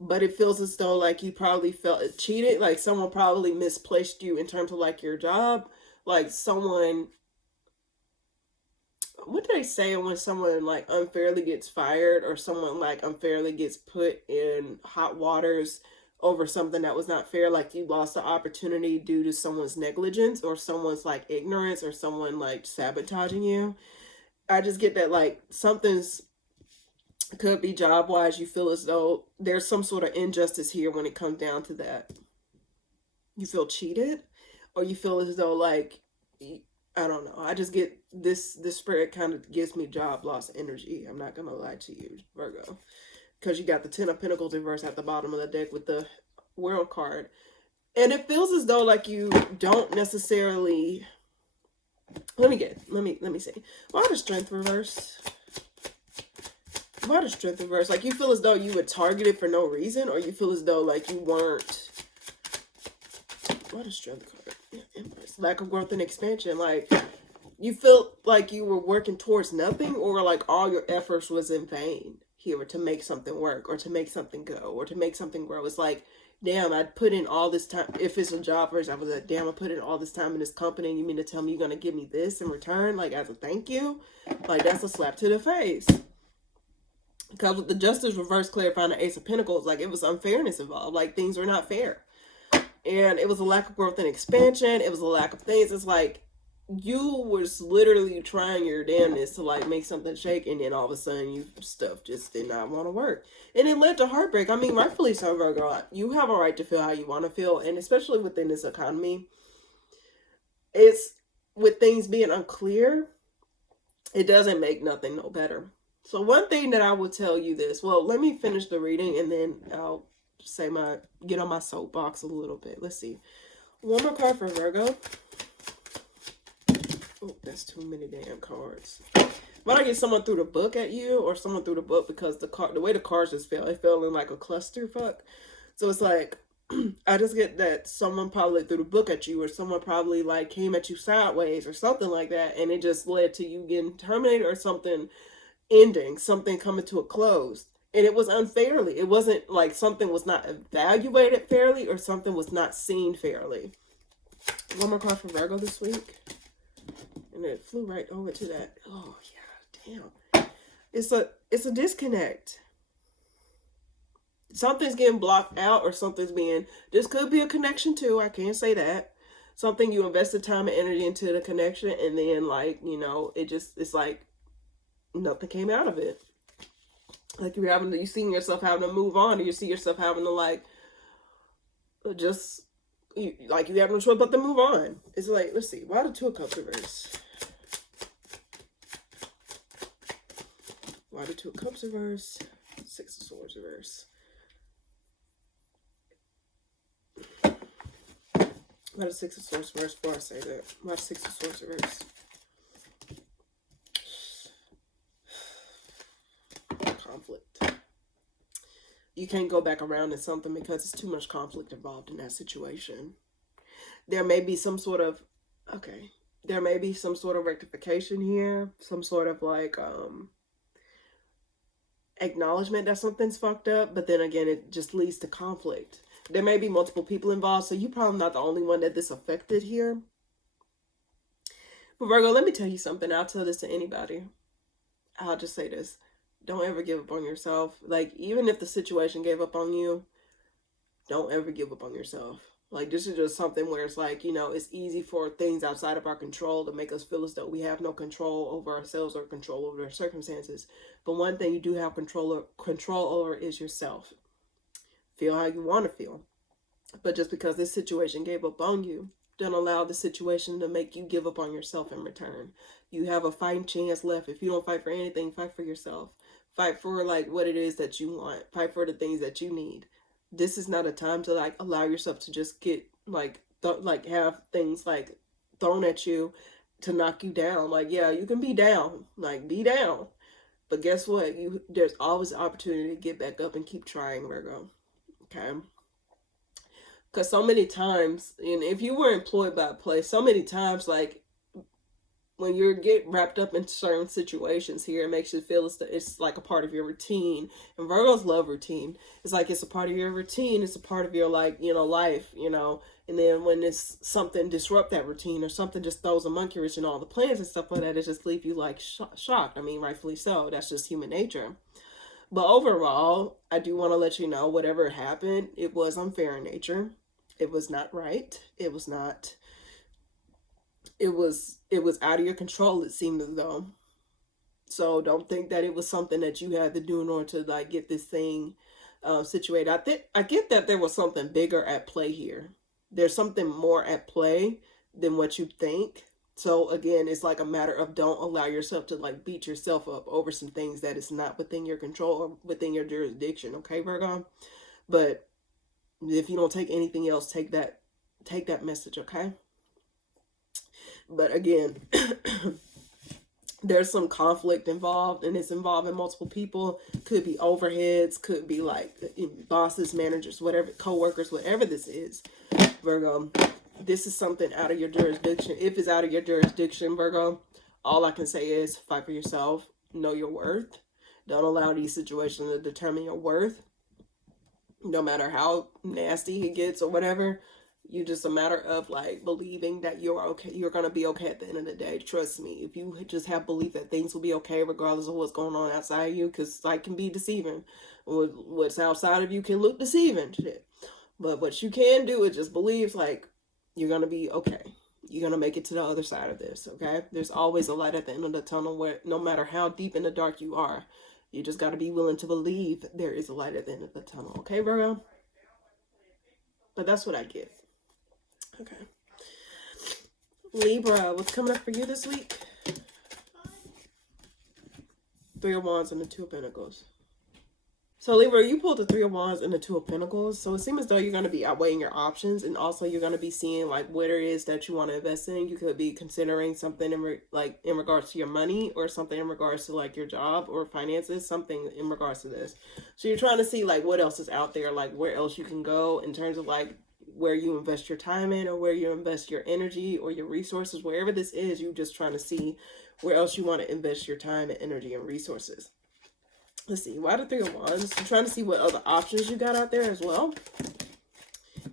but it feels as though like you probably felt cheated, like someone probably misplaced you in terms of like your job, like someone, what do they say when someone like unfairly gets fired, or someone like unfairly gets put in hot waters over something that was not fair, like you lost the opportunity due to someone's negligence or someone's like ignorance or someone like sabotaging you. I just get that like something's, could be job wise, you feel as though there's some sort of injustice here when it comes down to that. You feel cheated, or you feel as though like, I don't know. I just get this spirit kind of gives me job loss energy. I'm not gonna lie to you, Virgo, because you got the Ten of Pentacles reverse at the bottom of the deck with the World card, and it feels as though like you don't necessarily. Let me see. Why the Strength reverse? Why the Strength reverse? Like you feel as though you were targeted for no reason, or you feel as though like you weren't. Why the Strength card? Yeah, lack of growth and expansion. Like you feel like you were working towards nothing, or like all your efforts was in vain here to make something work, or to make something go, or to make something grow. It's like, damn, I put in all this time. If it's a job, for example, like, damn, I put in all this time in this company, and you mean to tell me you're gonna give me this in return, like as a thank you? Like that's a slap to the face. Because with the Justice reverse clarifying the Ace of Pentacles, like it was unfairness involved. Like things were not fair. And it was a lack of growth and expansion. It was a lack of things. It's like you was literally trying your damnness to like make something shake, and then all of a sudden stuff just did not want to work. And it led to heartbreak. I mean, rightfully so, Virgo. You have a right to feel how you want to feel. And especially within this economy, it's with things being unclear, it doesn't make nothing no better. So one thing that I will tell you this, well, let me finish the reading and then I'll say get on my soapbox a little bit. Let's see. One more card for Virgo. Oh, that's too many damn cards. Might I get someone through the book at you, or someone through the book, because the way the cards just fell, it fell in like a clusterfuck. So it's like, I just get that someone probably threw the book at you, or someone probably like came at you sideways or something like that, and it just led to you getting terminated, or something ending, something coming to a close. And it was unfairly. It wasn't like something was not evaluated fairly, or something was not seen fairly. One more card for Virgo this week. And it flew right over to that. Oh yeah, damn. It's a disconnect. Something's getting blocked out, or something's being, this could be a connection too, I can't say that. Something you invested time and energy into the connection, and then like, you know, it's like nothing came out of it. Like you see yourself having to move on, or you see yourself having to like you have no choice but to move on. It's like, let's see, why the Two of Cups reverse? Why the Two of Cups reverse? Six of Swords reverse. Why the Six of Swords reverse before I say that? Why the Six of Swords reverse? Conflict. You can't go back around in something because it's too much conflict involved in that situation. There may be some sort of, okay, there may be some sort of rectification here, some sort of like acknowledgement that something's fucked up, but then again, it just leads to conflict. There may be multiple people involved, so you're probably not the only one that this affected here. But Virgo, let me tell you something. I'll tell this to anybody. I'll just say this. Don't ever give up on yourself. Like, even if the situation gave up on you, don't ever give up on yourself. Like, this is just something where it's like, you know, it's easy for things outside of our control to make us feel as though we have no control over ourselves or control over our circumstances. But one thing you do have control over is yourself. Feel how you want to feel. But just because this situation gave up on you, don't allow the situation to make you give up on yourself in return. You have a fighting chance left. If you don't fight for anything, fight for yourself. Fight for like what it is that you want. Fight for the things that you need. This is not a time to like allow yourself to just get like have things like thrown at you to knock you down. Like, yeah, you can be down, like be down, but guess what? There's always an opportunity to get back up and keep trying, Virgo. Okay. Because so many times, and if you were employed by a place, so many times, like, when you get wrapped up in certain situations here, it makes you feel it's like a part of your routine. And Virgos love routine. It's like it's a part of your routine. It's a part of your, like, you know, life, you know. And then when it's something disrupt that routine or something just throws a monkey wrench in all the plans and stuff like that, it just leaves you, like, shocked. I mean, rightfully so. That's just human nature. But overall, I do want to let you know, whatever happened, it was unfair in nature. It was not right. It was not. It was out of your control, it seemed as though. So don't think that it was something that you had to do in order to like get this thing situated. I get that there was something bigger at play here. There's something more at play than what you think. So again, it's like a matter of don't allow yourself to like beat yourself up over some things that is not within your control or within your jurisdiction. Okay, Virgo? But if you don't take anything else, take that message, okay? But again, there's some conflict involved, and it's involving multiple people. Could be overheads, could be like bosses, managers, whatever, co-workers, whatever this is, Virgo. This is something out of your jurisdiction. If it's out of your jurisdiction, Virgo, all I can say is fight for yourself. Know your worth. Don't allow these situations to determine your worth. No matter how nasty it gets or whatever, you just a matter of like believing that you're okay. You're going to be okay at the end of the day. Trust me. If you just have belief that things will be okay regardless of what's going on outside of you, because light can be deceiving. What's outside of you can look deceiving. Shit. But what you can do is just believe like you're going to be okay. You're going to make it to the other side of this, okay? There's always a light at the end of the tunnel where no matter how deep in the dark you are, you just got to be willing to believe there is a light at the end of the tunnel. Okay, Virgo? But that's what I get. Okay. Libra, what's coming up for you this week? Three of Wands and the Two of Pentacles. So Libra, you pulled the Three of Wands and the Two of Pentacles. So it seems as though you're going to be outweighing your options, and also you're going to be seeing like what it is that you want to invest in. You could be considering something in regards to your money, or something in regards to like your job or finances, something in regards to this. So you're trying to see like what else is out there, like where else you can go in terms of like where you invest your time in, or where you invest your energy or your resources. Wherever this is, you're just trying to see where else you want to invest your time and energy and resources. Let's see, why the Three of Wands? You're trying to see what other options you got out there as well.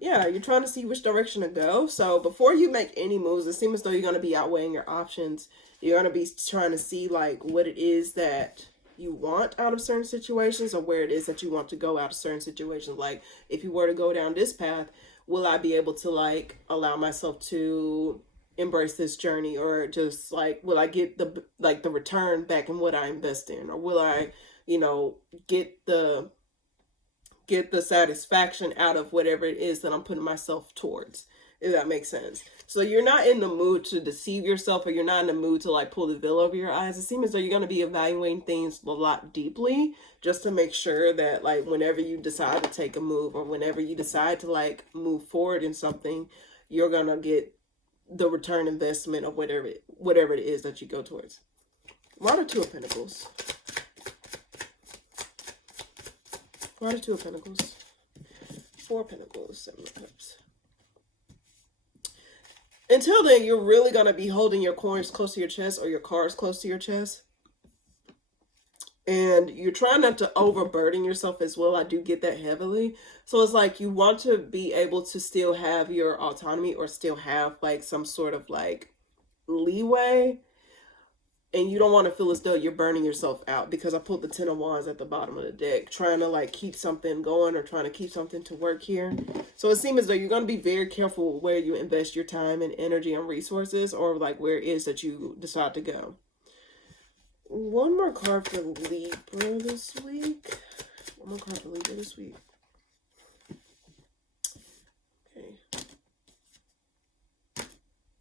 Yeah, you're trying to see which direction to go. So before you make any moves, it seems as though you're going to be outweighing your options. You're going to be trying to see like what it is that you want out of certain situations, or where it is that you want to go out of certain situations. Like if you were to go down this path, will I be able to like allow myself to embrace this journey, or just like will I get the return back in what I invest in, or will I, you know, get the satisfaction out of whatever it is that I'm putting myself towards. if that makes sense. So you're not in the mood to deceive yourself, or you're not in the mood to like pull the veil over your eyes. It seems as though you're going to be evaluating things a lot deeply, just to make sure that like whenever you decide to take a move, or whenever you decide to like move forward in something, you're going to get the return investment of whatever it is that you go towards. Why the Two of Pentacles? Why the Two of Pentacles? Four of Pentacles, Seven of Cups. Until then, you're really going to be holding your coins close to your chest, or your cards close to your chest. And you're trying not to overburden yourself as well. I do get that heavily. So it's like you want to be able to still have your autonomy, or still have like some sort of like leeway. And you don't want to feel as though you're burning yourself out, because I pulled the Ten of Wands at the bottom of the deck, trying to like keep something going, or trying to keep something to work here. So it seems as though you're going to be very careful where you invest your time and energy and resources, or like where it is that you decide to go. One more card for Libra this week. One more card for Libra this week. Okay.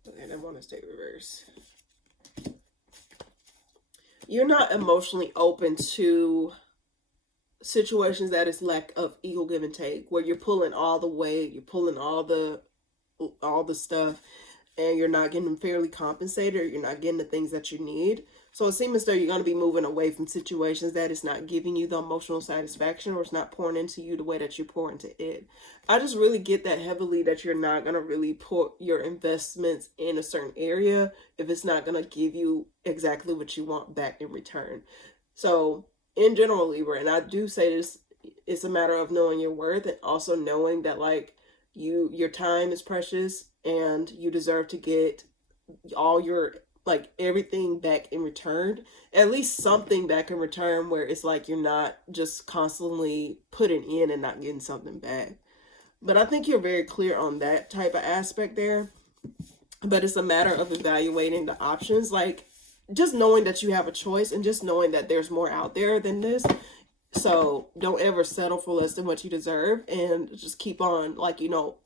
Okay, that one to stay reverse. You're not emotionally open to situations that is lack of equal give and take, where you're pulling all the weight, you're pulling all the stuff, and you're not getting fairly compensated, or you're not getting the things that you need. So it seems as though you're going to be moving away from situations that is not giving you the emotional satisfaction, or it's not pouring into you the way that you pour into it. I just really get that heavily, that you're not going to really put your investments in a certain area if it's not going to give you exactly what you want back in return. So in general, Libra, and I do say this, it's a matter of knowing your worth, and also knowing that like your time is precious, and you deserve to get all your like everything back in return, at least something back in return, where it's like you're not just constantly putting in and not getting something back. But I think you're very clear on that type of aspect there. But it's a matter of evaluating the options, like just knowing that you have a choice, and just knowing that there's more out there than this. So don't ever settle for less than what you deserve, and just keep on like, you know,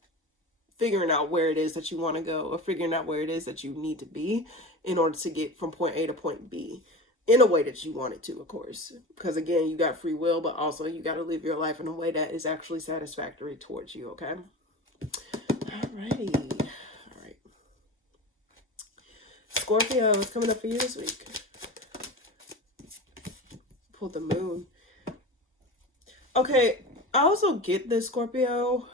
figuring out where it is that you want to go, or figuring out where it is that you need to be in order to get from point A to point B in a way that you want it to, of course. Because again, you got free will, but also you got to live your life in a way that is actually satisfactory towards you, okay? Alrighty. All right. Scorpio, what's coming up for you this week? Pull the Moon. Okay, I also get this, Scorpio.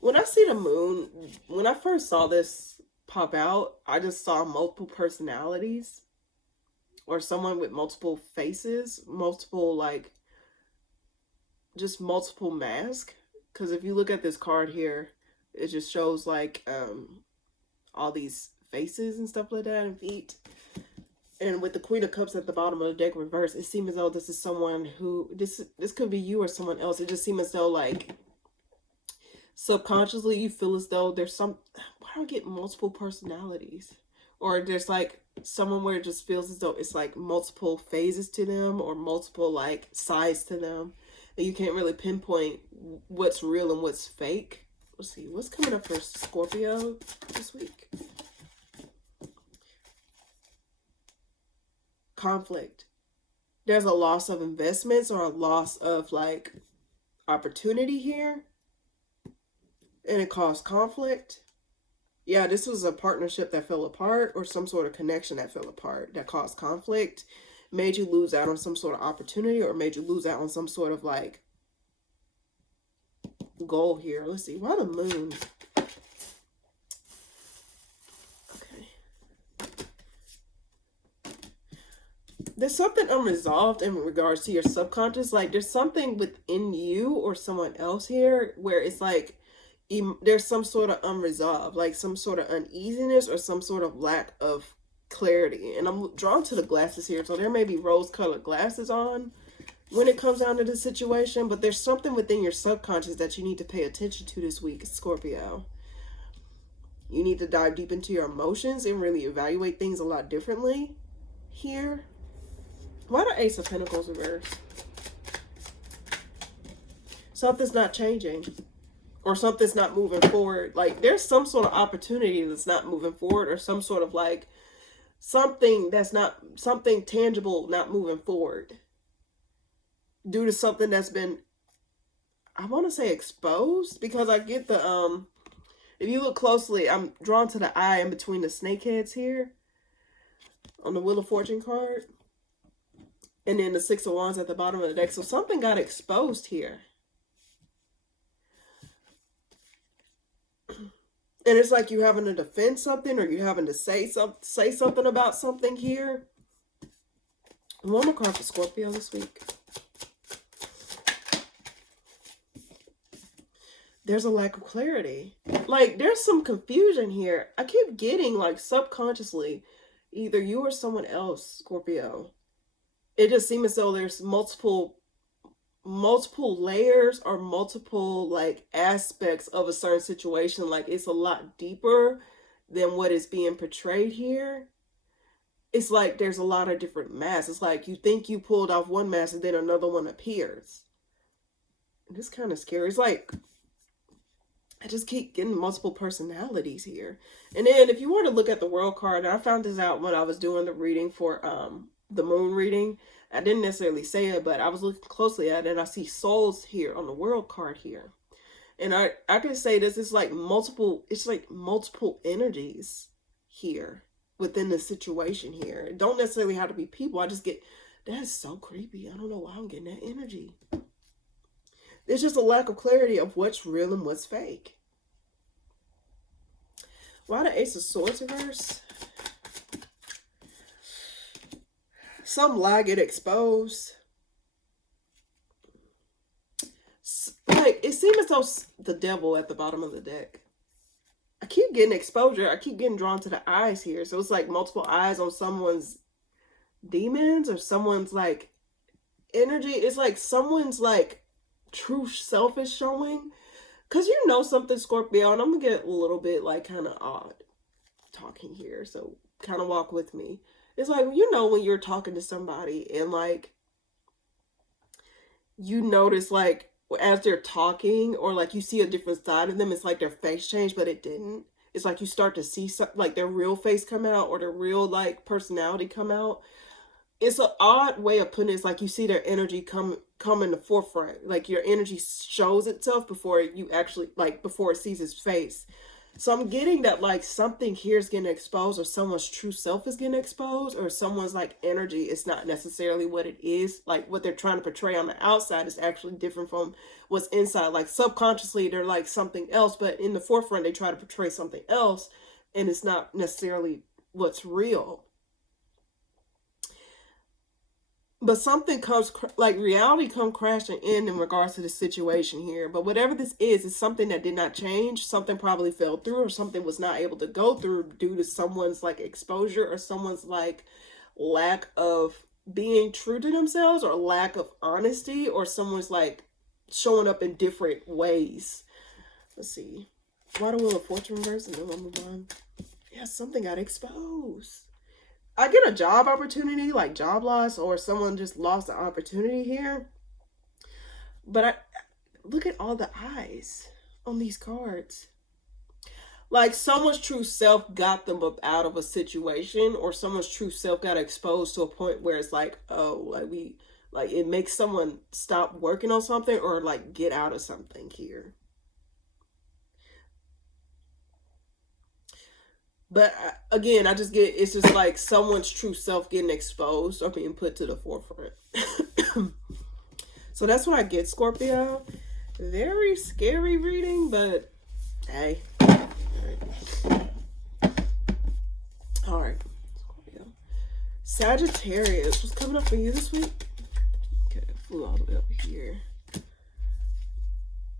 When I see the Moon, when I first saw this pop out, I just saw multiple personalities, or someone with multiple faces, multiple like, just multiple masks. Because if you look at this card here, it just shows like all these faces and stuff like that, and feet. And with the Queen of Cups at the bottom of the deck reverse, it seems as though this is someone who, this could be you or someone else. It just seems as though like subconsciously you feel as though there's some, why do I get multiple personalities? Or there's like someone where it just feels as though it's like multiple phases to them, or multiple like sides to them, and you can't really pinpoint what's real and what's fake. Let's see, what's coming up for Scorpio this week? Conflict. There's a loss of investments, or a loss of like opportunity here, and it caused conflict. Yeah, this was a partnership that fell apart, or some sort of connection that fell apart that caused conflict, made you lose out on some sort of opportunity, or made you lose out on some sort of like goal here. Let's see, why the Moon? There's something unresolved in regards to your subconscious. Like there's something within you or someone else here where it's like there's some sort of unresolved, like some sort of uneasiness, or some sort of lack of clarity. And I'm drawn to the glasses here, so there may be rose-colored glasses on when it comes down to this situation. But there's something within your subconscious that you need to pay attention to this week, Scorpio. You need to dive deep into your emotions and really evaluate things a lot differently here. Why the Ace of Pentacles reverse? Something's not changing. or something's not moving forward. Like there's some sort of opportunity that's not moving forward, or some sort of like something that's not, something tangible not moving forward due to something that's been, I want to say exposed, because I get the if you look closely, I'm drawn to the eye in between the snake heads here on the Wheel of Fortune card, and then the Six of Wands at the bottom of the deck. So something got exposed here. And it's like you having to defend something, or you having to say something about something here. One more card for Scorpio this week. There's a lack of clarity. Like there's some confusion here. I keep getting like subconsciously, either you or someone else, Scorpio. It just seems as though there's multiple layers or multiple like aspects of a certain situation. Like it's a lot deeper than what is being portrayed here. It's like there's a lot of different masks. It's like you think you pulled off one mask and then another one appears. And it's kind of scary. It's like I just keep getting multiple personalities here. And then if you were to look at the World card, and I found this out when I was doing the reading for the moon reading. I didn't necessarily say it, but I was looking closely at it, and I see souls here on the World card here. And I can say this is like multiple, it's like multiple energies here within the situation here. It don't necessarily have to be people. I just get, that is so creepy. I don't know why I'm getting that energy. There's just a lack of clarity of what's real and what's fake. Why the Ace of Swords reverse? Some lie get exposed. Like, it seems as though the devil at the bottom of the deck. I keep getting exposure. I keep getting drawn to the eyes here. So it's like multiple eyes on someone's demons or someone's like energy. It's like someone's like true self is showing. Because you know something, Scorpio, and I'm going to get a little bit like kind of odd talking here. So kind of walk with me. It's like, you know, when you're talking to somebody and like you notice like as they're talking, or like you see a different side of them, it's like their face changed, but it didn't. It's like you start to see some, like their real face come out, or their real like personality come out. It's an odd way of putting it. It's like you see their energy come in the forefront. Like your energy shows itself before you actually, like before it sees his face. So I'm getting that like something here is getting exposed, or someone's true self is getting exposed, or someone's like energy is not necessarily what it is. Like what they're trying to portray on the outside is actually different from what's inside. Like subconsciously they're like something else, but in the forefront they try to portray something else, and it's not necessarily what's real. But something comes, like reality come crashing in regards to the situation here. But whatever this is something that did not change. Something probably fell through, or something was not able to go through due to someone's like exposure, or someone's like lack of being true to themselves, or lack of honesty, or someone's like showing up in different ways. Let's see. Why the Wheel of Fortune reverse, and then we'll move on. Yeah, something got exposed. I get a job opportunity, like job loss, or someone just lost an opportunity here. But I look at all the eyes on these cards. Like someone's true self got them up out of a situation, or someone's true self got exposed to a point where it's like, oh, like it makes someone stop working on something, or like get out of something here. But again, I just get, it's just like someone's true self getting exposed or being put to the forefront. So that's what I get, Scorpio. Very scary reading, but hey. All right. Scorpio. Sagittarius. What's coming up for you this week? Okay, I flew all the way up here.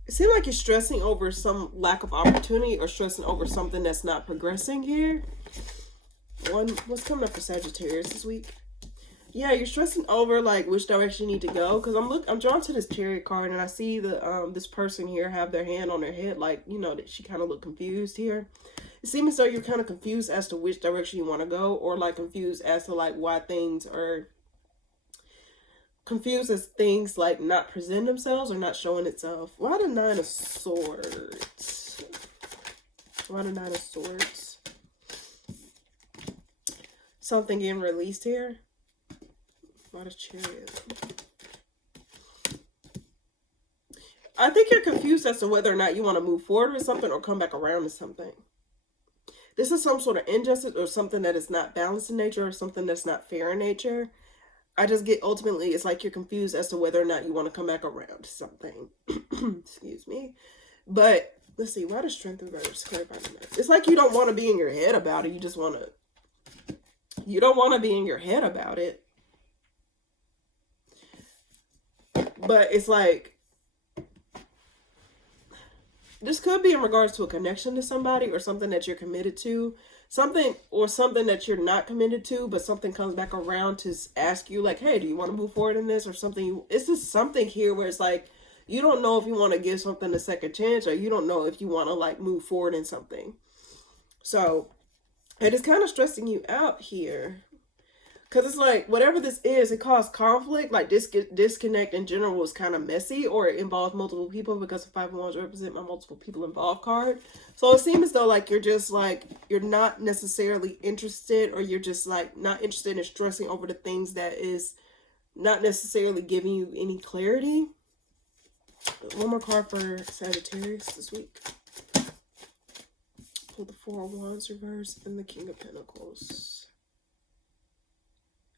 It seems like you're stressing over some lack of opportunity, or stressing over something that's not progressing here. What's coming up for Sagittarius this week? Yeah, you're stressing over like which direction you need to go. Because I'm drawn to this Chariot card, and I see the this person here have their hand on their head, like, you know, that she kind of look confused here. It seems as though you're kind of confused as to which direction you want to go, or like confused as to like why things are confused as things like not presenting themselves or not showing itself. Why the Nine of Swords? Why the Nine of Swords? Something getting released here. Why the Chariot? I think you're confused as to whether or not you want to move forward with something or come back around to something. This is some sort of injustice or something that is not balanced in nature or something that's not fair in nature. I just get, ultimately, it's like you're confused as to whether or not you want to come back around to something. Excuse me. But, let's see, why does Strength reverse? It's like you don't want to be in your head about it. You just want to, you don't want to be in your head about it. But it's like, this could be in regards to a connection to somebody or something that you're committed to. Something that you're not committed to, but something comes back around to ask you like, hey, do you want to move forward in this or something? It's just something here where it's like, you don't know if you want to give something a second chance or you don't know if you want to like move forward in something. So it is kind of stressing you out here. Because it's like, whatever this is, it caused conflict. Like, disconnect in general was kind of messy, or it involved multiple people because the 5 of Wands represent my multiple people involved card. So it seems as though, like, you're just, like, you're not necessarily interested, or you're just, like, not interested in stressing over the things that is not necessarily giving you any clarity. One more card for Sagittarius this week. Pull the 4 of Wands reverse and the King of Pentacles.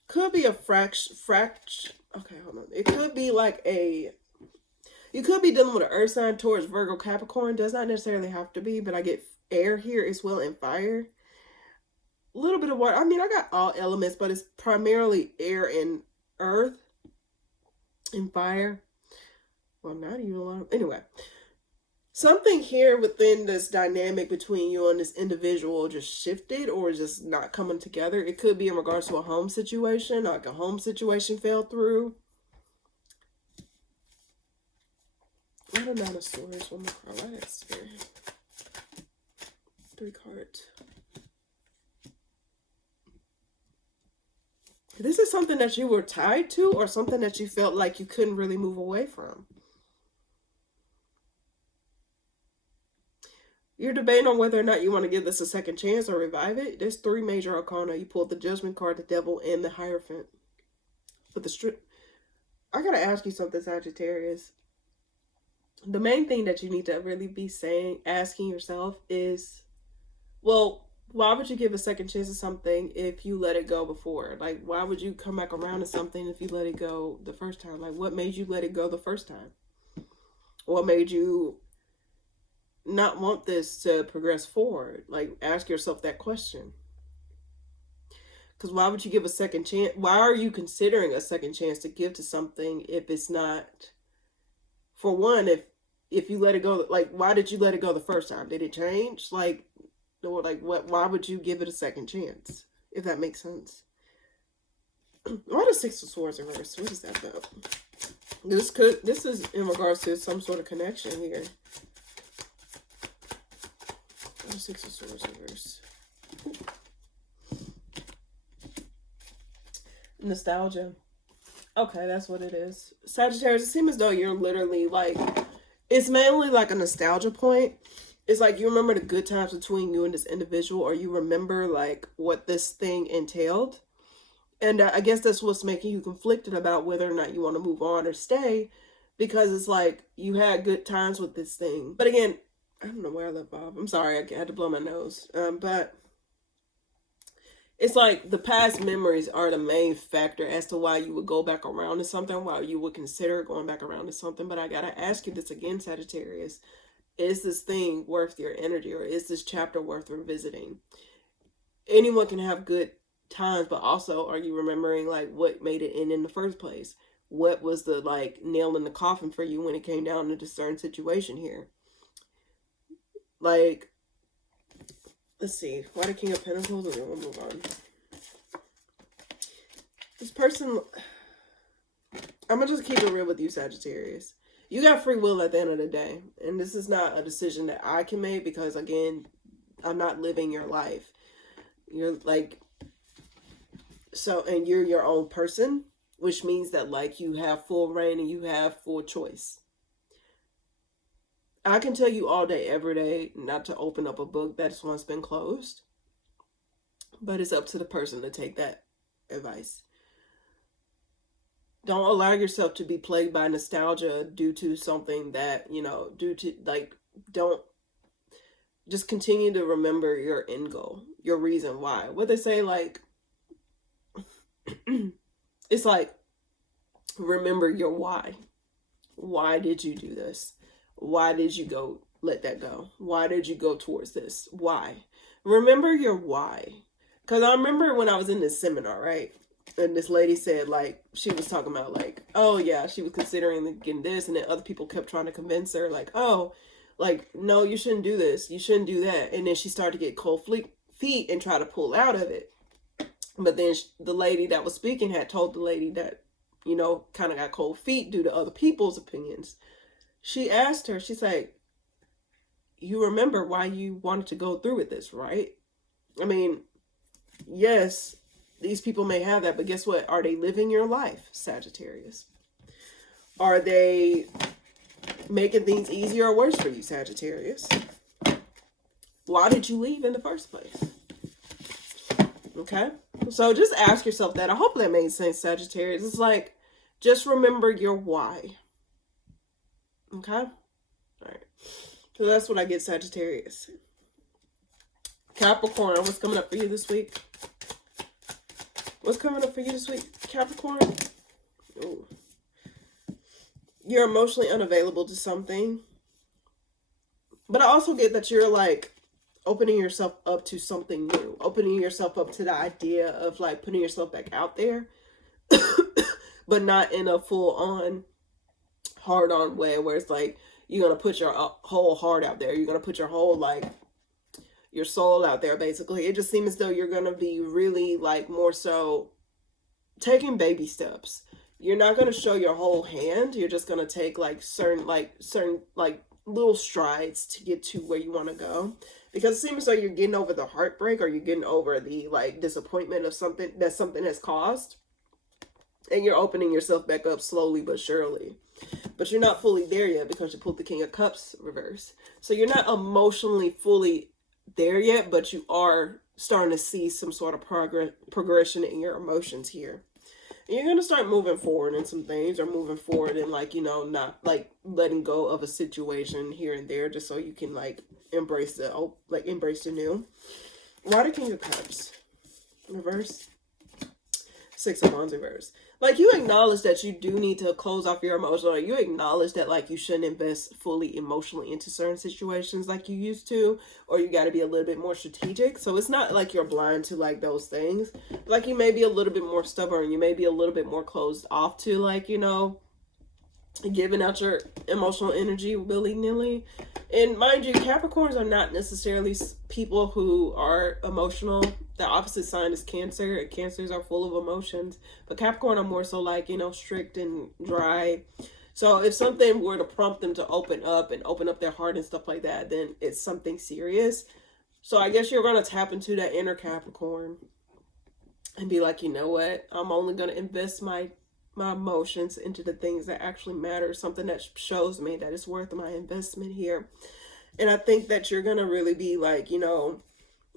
Could be a okay, hold on. It could be like you could be dealing with an earth sign towards Virgo, Capricorn. Does not necessarily have to be, but I get air here as well and fire. A little bit of water. I mean, I got all elements, but it's primarily air and earth and fire. Well, not even a lot. Anyway, something here within this dynamic between you and this individual just shifted or just not coming together. It could be in regards to a home situation, like a home situation fell through. What a Nine of Swords, one more card. Why that's scary. 3 cards. This is something that you were tied to or something that you felt like you couldn't really move away from. You're debating on whether or not you want to give this a second chance or revive it. There's 3 major arcana. You pulled the Judgment card, the Devil, and the Hierophant. But I gotta ask you something, Sagittarius. The main thing that you need to really be asking yourself is, well, why would you give a second chance to something if you let it go before? Like, why would you come back around to something if you let it go the first time? Like, what made you let it go the first time? What made you not want this to progress forward? Like, ask yourself that question. Because why would you give a second chance? Why are you considering a second chance to give to something if it's not, for one, if you let it go, like, why did you let it go the first time? Did it change? Like, or like, why would you give it a second chance? If that makes sense. Why the 6 of Swords reverse? What is that about? This is in regards to some sort of connection here. 6 of Swords reverse. Nostalgia. Okay, that's what it is. Sagittarius, it seems as though you're literally like, it's mainly like a nostalgia point. It's like you remember the good times between you and this individual, or you remember like what this thing entailed. And I guess that's what's making you conflicted about whether or not you want to move on or stay, because it's like you had good times with this thing. But again, I don't know where I left off. I'm sorry, I had to blow my nose. But it's like the past memories are the main factor as to why you would go back around to something, why you would consider going back around to something. But I gotta ask you this again, Sagittarius. Is this thing worth your energy, or is this chapter worth revisiting? Anyone can have good times, but also, are you remembering like what made it end in the first place? What was the like nail in the coffin for you when it came down to this certain situation here? Like, let's see. Why the King of Pentacles? And then we'll move on. This person, I'm going to just keep it real with you, Sagittarius. You got free will at the end of the day. And this is not a decision that I can make because, again, I'm not living your life. You're like, so, and you're your own person. which means that like you have full reign and you have full choice. I can tell you all day, every day, not to open up a book that's once been closed, but it's up to the person to take that advice. Don't allow yourself to be plagued by nostalgia due to something that, you know, due to like, don't, just continue to remember your end goal, your reason why. What they say, like, it's like, remember your why. Why did you do this? Why did you go let that go? Why did you go towards this? Why? Remember your why. Because I remember when I was in this seminar, right? And this lady said, like, she was talking about, like, oh, yeah, she was considering getting this. And then other people kept trying to convince her, like, oh, like, no, you shouldn't do this. You shouldn't do that. And then she started to get cold feet and try to pull out of it. But then the lady that was speaking had told the lady that, you know, kind of got cold feet due to other people's opinions. She asked her, she's like, you remember why you wanted to go through with this, right? I mean, yes, these people may have that, but guess what? Are they living your life, Sagittarius? Are they making things easier or worse for you, Sagittarius? Why did you leave in the first place? Okay? So just ask yourself that. I hope that made sense, Sagittarius. It's like, just remember your why. Okay? All right. So that's what I get, Sagittarius. Capricorn, what's coming up for you this week? What's coming up for you this week, Capricorn? Ooh. You're emotionally unavailable to something. But I also get that you're like opening yourself up to something new. Opening yourself up to the idea of like putting yourself back out there. But not in a full-on, hard-on way where it's like you're going to put your whole heart out there. You're going to put your whole, like, your soul out there, basically. It just seems as though you're going to be really, like, more so taking baby steps. You're not going to show your whole hand. You're just going to take, like, certain little strides to get to where you want to go. Because it seems as though you're getting over the heartbreak, or you're getting over the, like, disappointment of something that something has caused. And you're opening yourself back up slowly but surely. But you're not fully there yet because you pulled the King of Cups reverse. So you're not emotionally fully there yet, but you are starting to see some sort of progression in your emotions here. And you're going to start moving forward in some things, or moving forward in, like, you know, not like letting go of a situation here and there, just so you can like embrace the new. Why the King of Cups reverse? Six of Wands reverse. Like, you acknowledge that you do need to close off your emotional. You acknowledge that, like, you shouldn't invest fully emotionally into certain situations like you used to, or you got to be a little bit more strategic. So it's not like you're blind to, like, those things. Like, you may be a little bit more stubborn. You may be a little bit more closed off to, like, you know, giving out your emotional energy willy-nilly. And mind you, Capricorns are not necessarily people who are emotional. The opposite sign is Cancer, and Cancers are full of emotions. But Capricorn are more so, like, you know, strict and dry. So if something were to prompt them to open up their heart and stuff like that, then it's something serious. So I guess you're going to tap into that inner Capricorn and be like, you know what? I'm only going to invest my emotions into the things that actually matter, something that shows me that it's worth my investment here. And I think that you're gonna really be like, you know,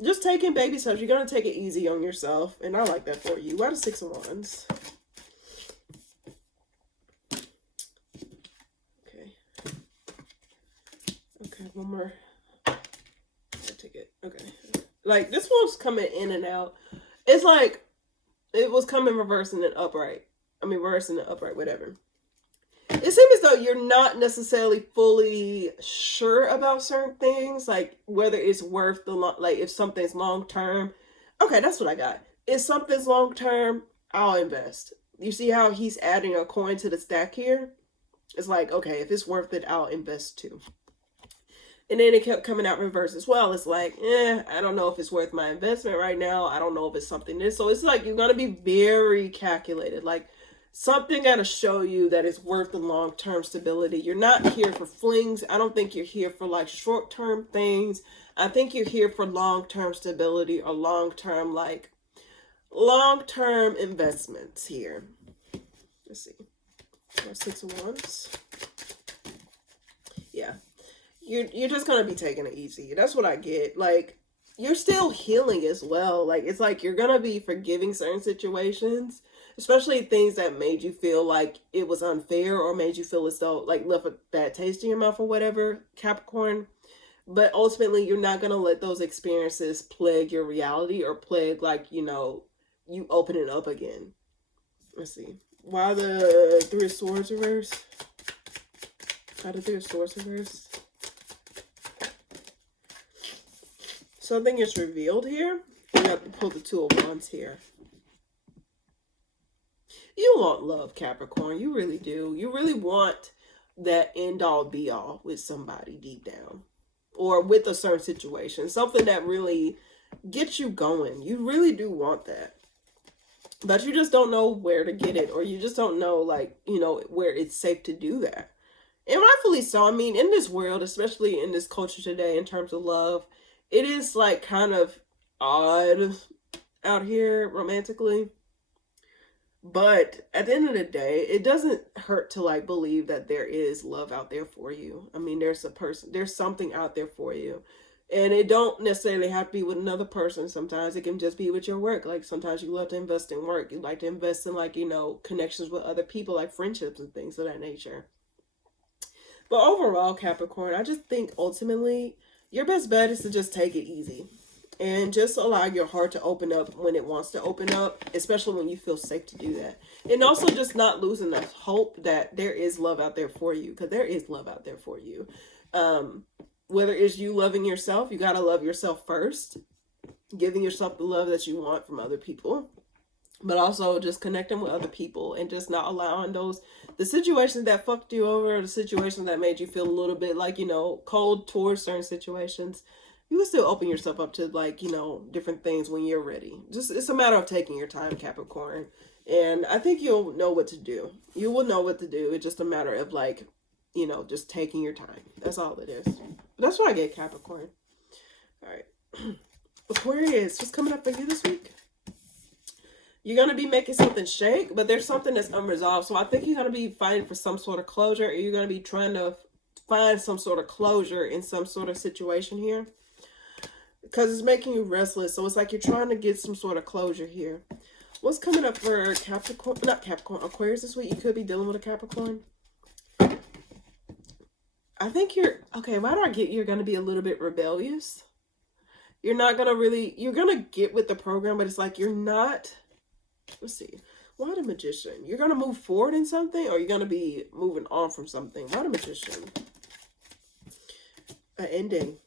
just taking baby steps. You're gonna take it easy on yourself, and I like that for you. Why the Six of Wands? Okay, one more. I take it. Okay, like this one's coming in and out. It's like it was coming reverse and then upright. I mean, reverse and then upright, whatever. It seems as though you're not necessarily fully sure about certain things, like whether it's worth like if something's long term. Okay, that's what I got. If something's long term, I'll invest. You see how he's adding a coin to the stack here? It's like, okay, if it's worth it, I'll invest too. And then it kept coming out reverse as well. It's like, I don't know if it's worth my investment right now. I don't know if it's something this. So it's like you're going to be very calculated. Like, something got to show you that it's worth the long-term stability. You're not here for flings. I don't think you're here for like short-term things. I think you're here for long-term stability, or long-term investments here. Let's see. Six of Wands. Yeah. You're just gonna be taking it easy. That's what I get. Like, you're still healing as well. Like, it's like you're gonna be forgiving certain situations, especially things that made you feel like it was unfair or made you feel as though like left a bad taste in your mouth or whatever, Capricorn. But ultimately, you're not gonna let those experiences plague your reality or plague, like, you know, you open it up again. Let's see. Why the Three of Swords reverse? Why the Three of Swords reverse? Something is revealed here. You have to pull the Two of Wands here. You want love, Capricorn. You really do. You really want that end-all be-all with somebody deep down. Or with a certain situation. Something that really gets you going. You really do want that. But you just don't know where to get it. Or you just don't know, like, you know, where it's safe to do that. And rightfully so. I mean, in this world, especially in this culture today, in terms of love, it is, like, kind of odd out here romantically. But at the end of the day, it doesn't hurt to, like, believe that there is love out there for you. I mean, there's something out there for you. And it don't necessarily have to be with another person. Sometimes it can just be with your work. Like, sometimes you love to invest in work. You like to invest in, like, you know, connections with other people, like friendships and things of that nature. But overall, Capricorn, I just think ultimately your best bet is to just take it easy. And just allow your heart to open up when it wants to open up, especially when you feel safe to do that. And also just not losing the hope that there is love out there for you, because there is love out there for you. Whether it's you loving yourself, you got to love yourself first, giving yourself the love that you want from other people, but also just connecting with other people and just not allowing the situations that fucked you over, the situations that made you feel a little bit like, you know, cold towards certain situations. You can still open yourself up to, like, you know, different things when you're ready. Just, it's a matter of taking your time, Capricorn. And I think you'll know what to do. You will know what to do. It's just a matter of, like, you know, just taking your time. That's all it is. That's what I get, Capricorn. All right. Aquarius, what's coming up for you this week? You're going to be making something shake, but there's something that's unresolved. So I think you're going to be fighting for some sort of closure, or you're going to be trying to find some sort of closure in some sort of situation here. Because it's making you restless. So it's like you're trying to get some sort of closure here. What's coming up for Capricorn? Not Capricorn, Aquarius this week? You could be dealing with a Capricorn. I think okay, why do I get you're going to be a little bit rebellious? You're not going to really, you're going to get with the program, but it's like you're not, let's see. Why the Magician? You're going to move forward in something, or you're going to be moving on from something? Why the Magician? An ending.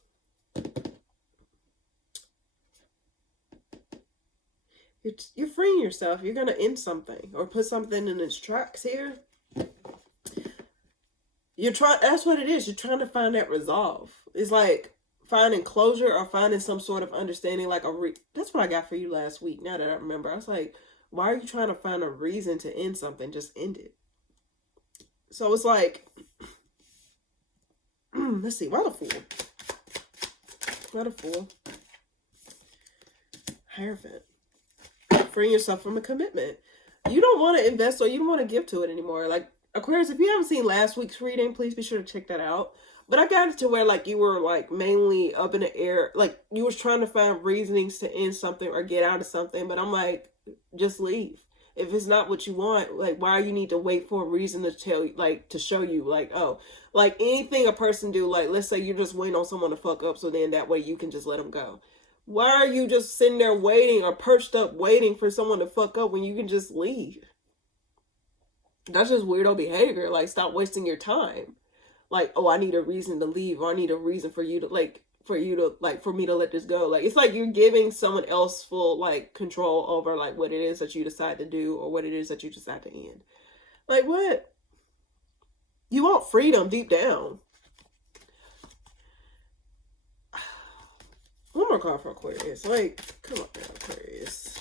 You're freeing yourself. You're going to end something or put something in its tracks here. That's what it is. You're trying to find that resolve. It's like finding closure or finding some sort of understanding, like that's what I got for you last week. Now that I remember, I was like, why are you trying to find a reason to end something? Just end it. So it's like, let's see. Why the Fool? Why the Fool? Hierophant. Freeing yourself from a commitment. You don't want to invest, or you don't want to give to it anymore. Like, Aquarius, if you haven't seen last week's reading, please be sure to check that out. But I got it to where, like, you were, like, mainly up in the air. Like, you was trying to find reasonings to end something or get out of something. But I'm like, just leave. If it's not what you want, like, why you need to wait for a reason to tell you, like, to show you, like, oh, like, anything a person do, like, let's say you're just waiting on someone to fuck up, so then that way you can just let them go. Why are you just sitting there waiting or perched up waiting for someone to fuck up when you can just leave? That's just weirdo behavior. Like, stop wasting your time. Like, oh, I need a reason to leave, or I need a reason for you to, like, for me to let this go. Like, it's like you're giving someone else full, like, control over, like, what it is that you decide to do or what it is that you decide to end. Like, what? You want freedom deep down. One more card for Aquarius. Like, come on now, Aquarius.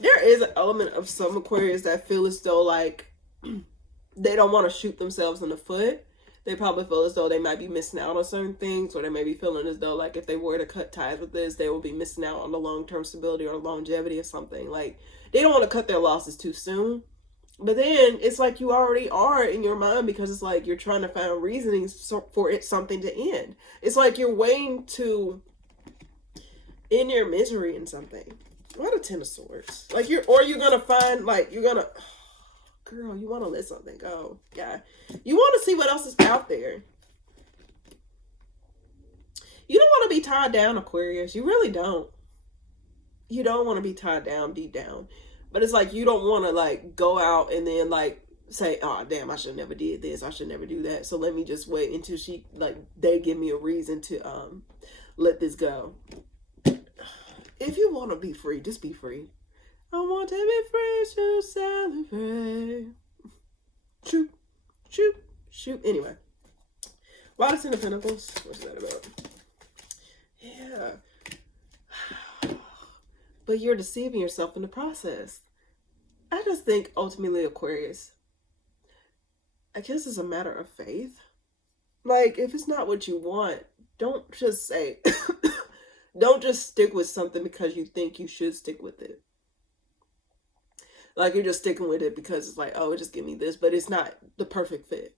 There is an element of some Aquarius that feel as though, like, they don't want to shoot themselves in the foot. They probably feel as though they might be missing out on certain things, or they may be feeling as though, like, if they were to cut ties with this, they will be missing out on the long-term stability or longevity of something. Like, they don't want to cut their losses too soon. But then it's like you already are in your mind, because it's like you're trying to find reasonings for it something to end. It's like you're waiting to end your misery in something. What a Ten of Swords. Like, you're gonna find, like, you're gonna, girl, you want to let something go. Yeah. You want to see what else is out there. You don't want to be tied down, Aquarius. You really don't. You don't want to be tied down deep down. But it's like you don't want to, like, go out and then, like, say, oh, damn, I should never did this. I should never do that. So let me just wait until they give me a reason to let this go. If you want to be free, just be free. I want to be free to celebrate. Shoot, shoot, shoot. Anyway. Why the Ten of Pentacles? What's that about? Yeah. But you're deceiving yourself in the process. I just think ultimately, Aquarius, I guess it's a matter of faith. Like, if it's not what you want, don't just say, don't just stick with something because you think you should stick with it. Like, you're just sticking with it because it's like, oh, it just give me this, but it's not the perfect fit.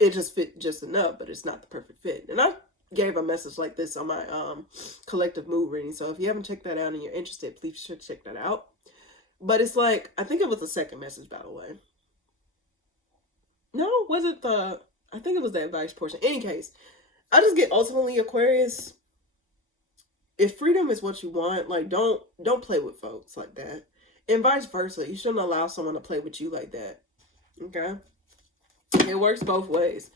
It just fit just enough, but it's not the perfect fit. And I gave a message like this on my collective mood reading. So if you haven't checked that out and you're interested, please should check that out. But it's like, I think it was the second message, by the way. No, was it I think it was the advice portion. In any case, I just get ultimately, Aquarius, if freedom is what you want, like, don't play with folks like that. And vice versa. You shouldn't allow someone to play with you like that. Okay? It works both ways.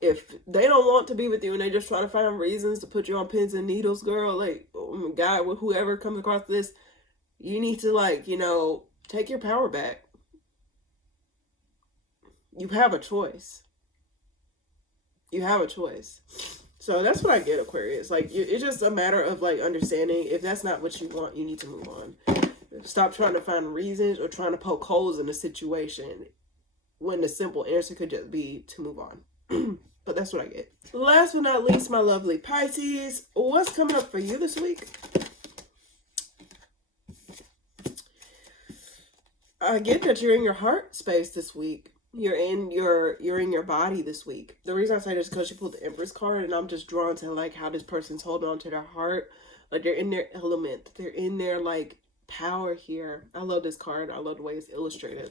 If they don't want to be with you and they're just trying to find reasons to put you on pins and needles, girl, like, oh my God, with whoever comes across this, you need to, like, you know, take your power back. You have a choice. You have a choice. So that's what I get, Aquarius. Like, it's just a matter of, like, understanding if that's not what you want, you need to move on. Stop trying to find reasons or trying to poke holes in the situation when the simple answer could just be to move on. But that's what I get. Last but not least, my lovely Pisces, what's coming up for you this week? I get that you're in your heart space this week. You're in your body this week. The reason I say this is because you pulled the Empress card, and I'm just drawn to, like, how this person's holding on to their heart. Like, they're in their element. They're in their, like, power here. I love this card. I love the way it's illustrated.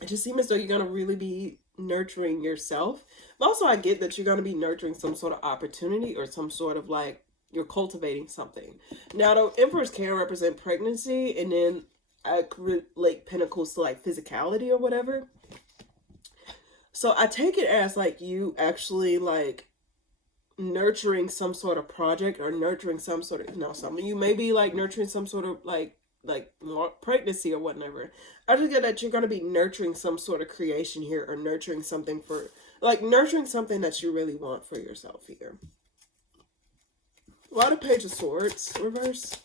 It just seems as though you're going to really be nurturing yourself. But also, I get that you're going to be nurturing some sort of opportunity or some sort of, like, you're cultivating something. Now, the Empress can represent pregnancy, and then I relate Pentacles to, like, physicality or whatever. So I take it as, like, you actually, like, nurturing some sort of project or nurturing some sort of, you may be, like, nurturing some sort of, like more pregnancy or whatever. I just get that you're going to be nurturing some sort of creation here, or nurturing something for, like, nurturing something that you really want for yourself here. Why the Page of Swords reverse?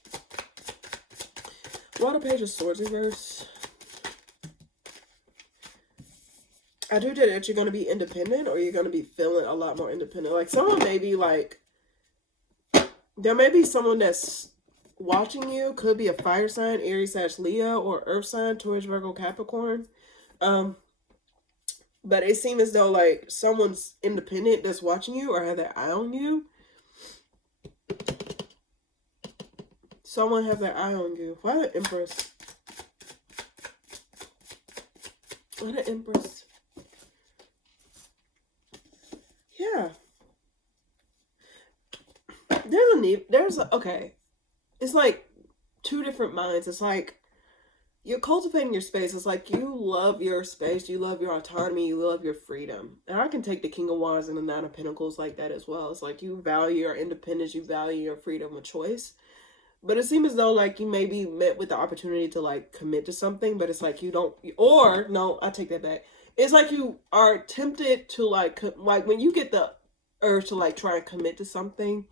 Why the Page of Swords reverse? I do that you're going to be independent, or you're going to be feeling a lot more independent. Like, someone may be, like, there may be someone that's watching you. Could be a fire sign, Aries, Leo, or earth sign, Taurus, Virgo, Capricorn. But it seems as though, like, someone's independent that's watching you or have their eye on you. Someone have their eye on you. Why the Empress? Why the Empress? Yeah. Okay. It's like two different minds. It's like you're cultivating your space. It's like you love your space. You love your autonomy. You love your freedom. And I can take the King of Wands and the Nine of Pentacles like that as well. It's like you value your independence. You value your freedom of choice. But it seems as though, like, you may be met with the opportunity to, like, commit to something. But it's like you don't. Or, no, I take that back. It's like you are tempted to, like when you get the urge to, like, try and commit to something,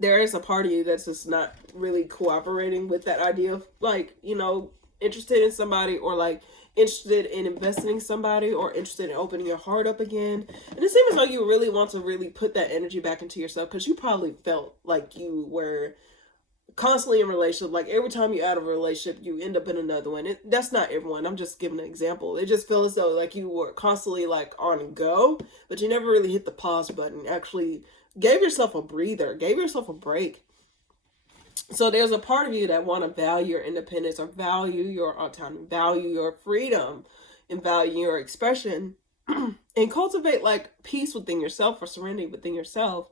there is a part of you that's just not really cooperating with that idea of, like, you know, interested in somebody, or, like, interested in investing in somebody or interested in opening your heart up again. And it seems as though you really want to really put that energy back into yourself, because you probably felt like you were constantly in a relationship. Like every time you're out of a relationship, you end up in another one. That's not everyone. I'm just giving an example. It just feels as though like you were constantly like on go, but you never really hit the pause button. Actually gave yourself a breather, gave yourself a break. So there's a part of you that want to value your independence, or value your autonomy, value your freedom, and value your expression, and cultivate like peace within yourself, or serenity within yourself,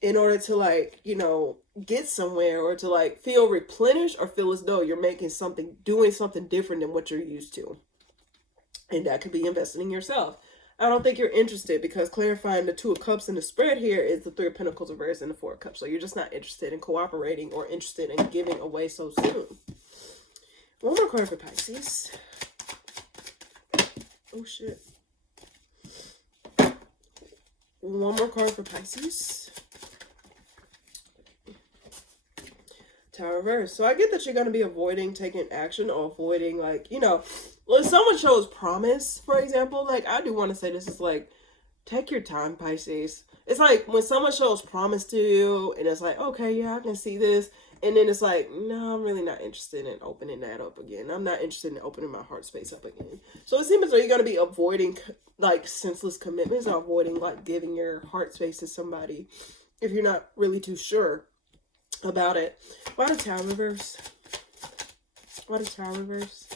in order to like, you know, get somewhere, or to like feel replenished, or feel as though you're making something, doing something different than what you're used to. And that could be investing in yourself. I don't think you're interested, because clarifying the Two of Cups in the spread here is the Three of Pentacles reversed and the Four of Cups. So you're just not interested in cooperating or interested in giving away so soon. One more card for Pisces. Oh shit. One more card for Pisces. Tower reverse. So I get that you're going to be avoiding taking action, or avoiding like, you know, when someone shows promise, for example, like I do want to say this is like, take your time, Pisces. It's like when someone shows promise to you and it's like, okay, yeah, I can see this. And then it's like, no, I'm really not interested in opening that up again. I'm not interested in opening my heart space up again. So it seems as though you're going to be avoiding like senseless commitments, or avoiding like giving your heart space to somebody if you're not really too sure about it. Why the Tower reverse? Why the Tower reverse?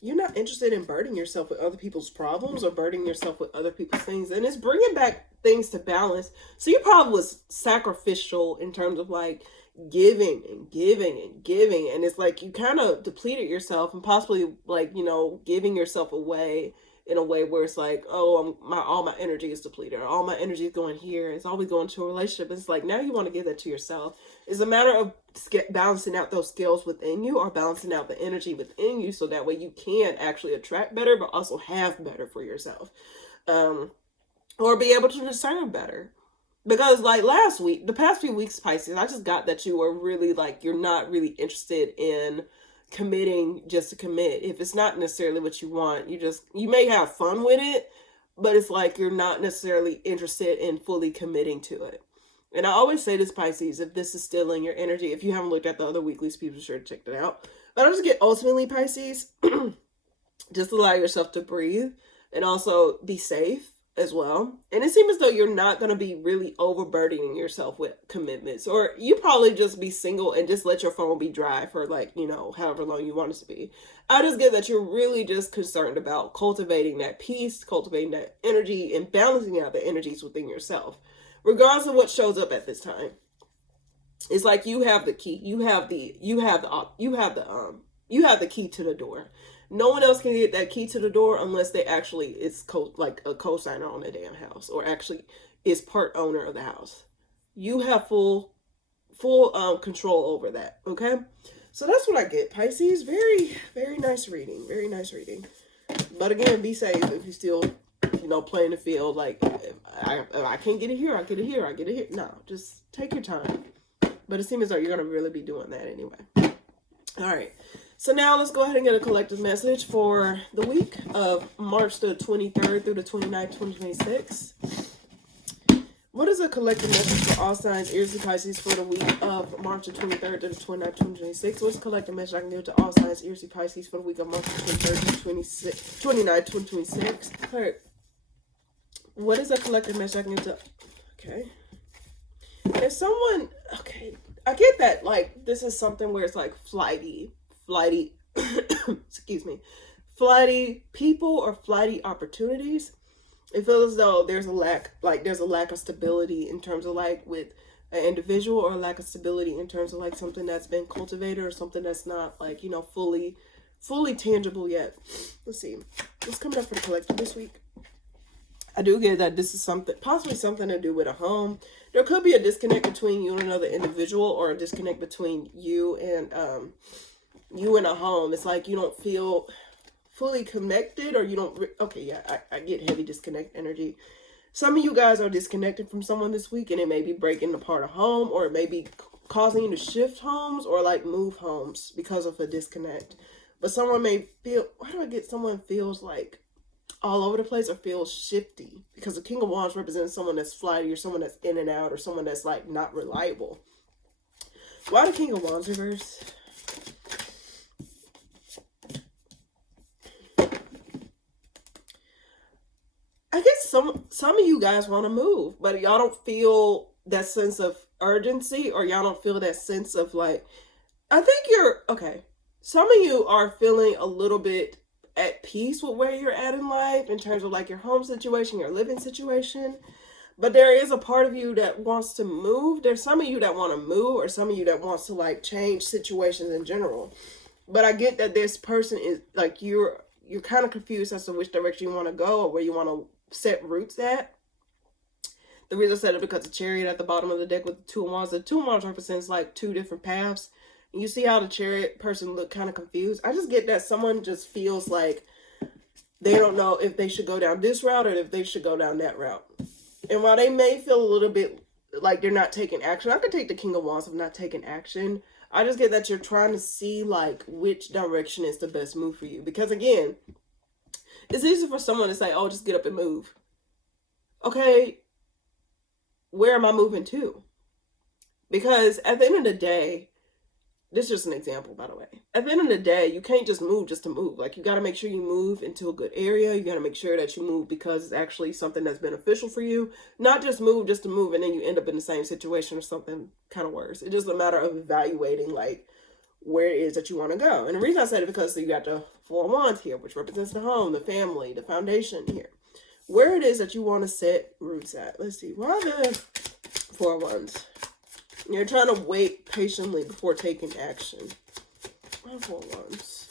You're not interested in burdening yourself with other people's problems, or burdening yourself with other people's things. And it's bringing back things to balance. So you probably was sacrificial in terms of like giving and giving and giving. And it's like you kind of depleted yourself, and possibly like, you know, giving yourself away in a way where it's like, oh, all my energy is depleted, or all my energy is going here. It's always going to a relationship. It's like, now you want to give that to yourself. It's a matter of balancing out those skills within you, or balancing out the energy within you, so that way you can actually attract better, but also have better for yourself. Or be able to discern better. Because like last week, the past few weeks, Pisces, I just got that you were really like, you're not really interested in committing just to commit. If it's not necessarily what you want, you may have fun with it, but it's like you're not necessarily interested in fully committing to it. And I always say this, Pisces, if this is still in your energy, if you haven't looked at the other weeklies, be sure to check that out. But I just get, ultimately, Pisces, just allow yourself to breathe, and also be safe as well. And it seems as though you're not going to be really overburdening yourself with commitments, or you probably just be single and just let your phone be dry for like, you know, however long you want it to be. I just get that you're really just concerned about cultivating that peace, cultivating that energy, and balancing out the energies within yourself, regardless of what shows up at this time. It's like you have the key. You have the key to the door. No one else can get that key to the door unless they actually is like a co-signer on the damn house, or actually is part owner of the house. You have full control over that. Okay, so that's what I get, Pisces. Very, very nice reading. Very nice reading. But again, be safe if you still, you know, playing the field. Like, I can't get it here. I get it here. I get it here. No, just take your time. But it seems as though you're gonna really be doing that anyway. All right. So now let's go ahead and get a collective message for the week of March the 23rd through the 29th, 2026. What is a collective message for all signs, Aries and Pisces, for the week of March the 23rd to the 29th, 2026? What's a collective message I can give to all signs, Aries and Pisces, for the week of March the 23rd to the 29th, 2026? All right. What is a collective message I can give to... Okay. If someone... Okay. I get that, like, this is something where it's like flighty, excuse me, flighty people or flighty opportunities. It feels as though there's a lack of stability in terms of like with an individual, or a lack of stability in terms of like something that's been cultivated, or something that's not like, you know, fully tangible yet. Let's see. What's coming up for the collective this week? I do get that this is possibly something to do with a home. There could be a disconnect between you and another individual, or a disconnect between you and a home. It's like you don't feel fully connected, or you don't... Okay, yeah, I get heavy disconnect energy. Some of you guys are disconnected from someone this week, and it may be breaking apart a home, or it may be causing you to shift homes or like move homes because of a disconnect. But someone may feel, why do I get someone feels like all over the place or feels shifty? Because the King of Wands represents someone that's flighty or someone that's in and out or someone that's like not reliable. Why the King of Wands reverse? I guess some of you guys want to move, but y'all don't feel that sense of urgency, or y'all don't feel that sense of like, I think you're, okay, some of you are feeling a little bit at peace with where you're at in life in terms of like your home situation, your living situation. But there is a part of you that wants to move. There's some of you that want to move, or some of you that wants to like change situations in general. But I get that this person is like, you're kind of confused as to which direction you want to go or where you want to set roots at. The reason I said it because the Chariot at the bottom of the deck with the Two of Wands. The Two of Wands represents like two different paths. And you see how the Chariot person look kind of confused. I just get that someone just feels like they don't know if they should go down this route or if they should go down that route. And while they may feel a little bit like they're not taking action, I could take the King of Wands of not taking action. I just get that you're trying to see like which direction is the best move for you. Because again, it's easy for someone to say, oh, just get up and move. Okay, where am I moving to? Because at the end of the day, this is just an example, by the way. At the end of the day, you can't just move just to move. Like, you got to make sure you move into a good area. You got to make sure that you move because it's actually something that's beneficial for you. Not just move just to move and then you end up in the same situation or something kind of worse. It's just a matter of evaluating, like, where it is that you want to go. And the reason I said it because you got the Four of Wands here, which represents the home, the family, the foundation here. Where it is that you want to set roots at. Let's see. Why the Four of Wands? You're trying to wait patiently before taking action. Why Four of Wands?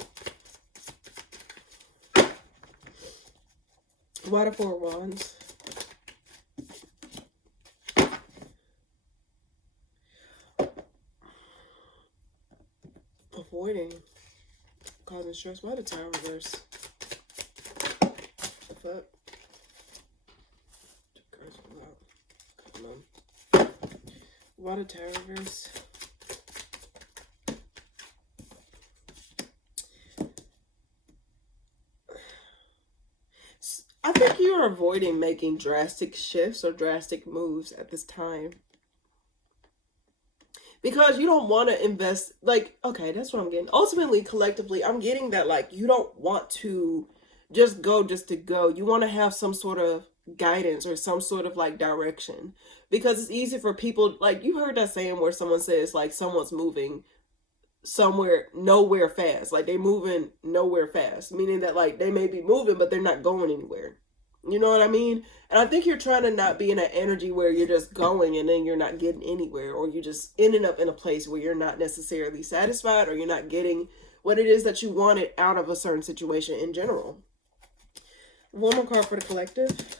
Why the Four of Wands? Avoiding. Causing stress. Why the Tower reverse? The fuck? Come on. Why the Tower reverse? I think you're avoiding making drastic shifts or drastic moves at this time. Because you don't want to invest, like, okay, that's what I'm getting. Ultimately, collectively, I'm getting that, like, you don't want to just go just to go. You want to have some sort of guidance or some sort of, like, direction. Because it's easy for people, like, you heard that saying where someone says, like, someone's moving somewhere, nowhere fast. Like, they're moving nowhere fast. Meaning that, like, they may be moving, but they're not going anywhere. You know what I mean? And I think you're trying to not be in an energy where you're just going and then you're not getting anywhere, or you're just ending up in a place where you're not necessarily satisfied, or you're not getting what it is that you wanted out of a certain situation in general. One more card for the collective.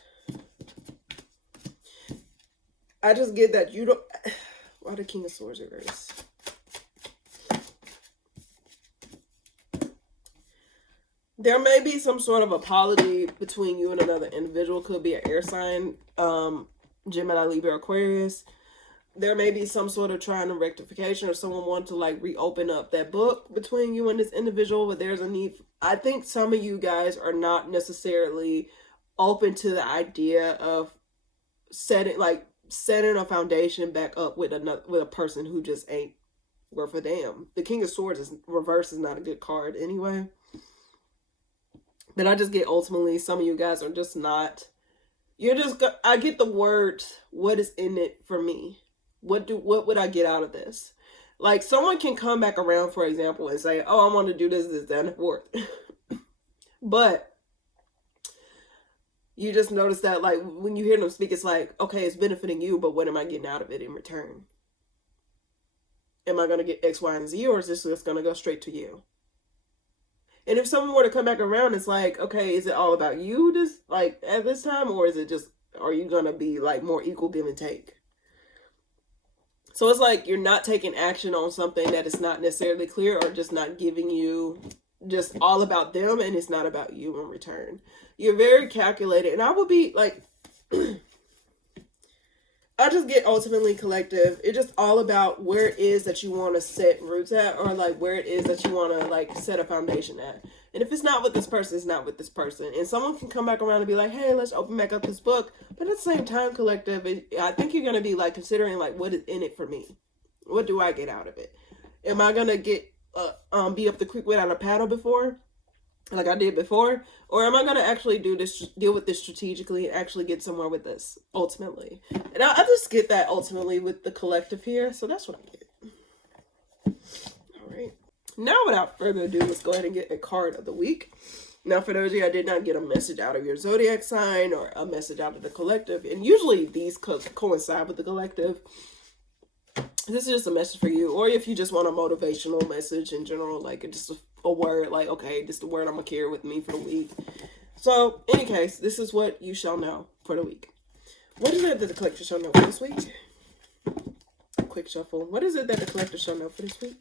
I just get that you don't... Why the King of Swords reverse? There may be some sort of apology between you and another individual. Could be an air sign, Gemini, Libra, Aquarius. There may be some sort of trying to rectification, or someone wanting to like reopen up that book between you and this individual, but there's a need. I think some of you guys are not necessarily open to the idea of setting a foundation back up with a person who just ain't worth a damn. The King of Swords is reverse is not a good card anyway. But I just get ultimately some of you guys are just not, I get the words, what is in it for me? What would I get out of this? Like, someone can come back around, for example, and say, oh, I want to do this, that, and fourth. But you just notice that, like, when you hear them speak, it's like, okay, it's benefiting you, but what am I getting out of it in return? Am I going to get X, Y, and Z, or is this just going to go straight to you? And if someone were to come back around, it's like, okay, is it all about you this, like, at this time? Or is it just, are you going to be, like, more equal give and take? So it's like you're not taking action on something that is not necessarily clear, or just not giving you just all about them, and it's not about you in return. You're very calculated. And I would be, like, I just get ultimately collective. It's just all about where it is that you want to set roots at, or like where it is that you want to like set a foundation at. And if it's not with this person, it's not with this person. And someone can come back around and be like, hey, let's open back up this book. But at the same time, collective, I think you're going to be like considering like what is in it for me. What do I get out of it? Am I going to get be up the creek without a paddle before, like I did before? Or am I going to actually deal with this strategically and actually get somewhere with this ultimately? And I just get that ultimately with the collective here. So that's what I get. All right. Now, without further ado, let's go ahead and get a card of the week. Now, for those of you I did not get a message out of your zodiac sign or a message out of the collective, and usually these coincide with the collective, this is just a message for you. Or if you just want a motivational message in general, like just a word, like, okay, this is the word I'm going to carry with me for the week. So, in any case, this is what you shall know for the week. What is it that the collector shall know for this week? Quick shuffle. What is it that the collector shall know for this week?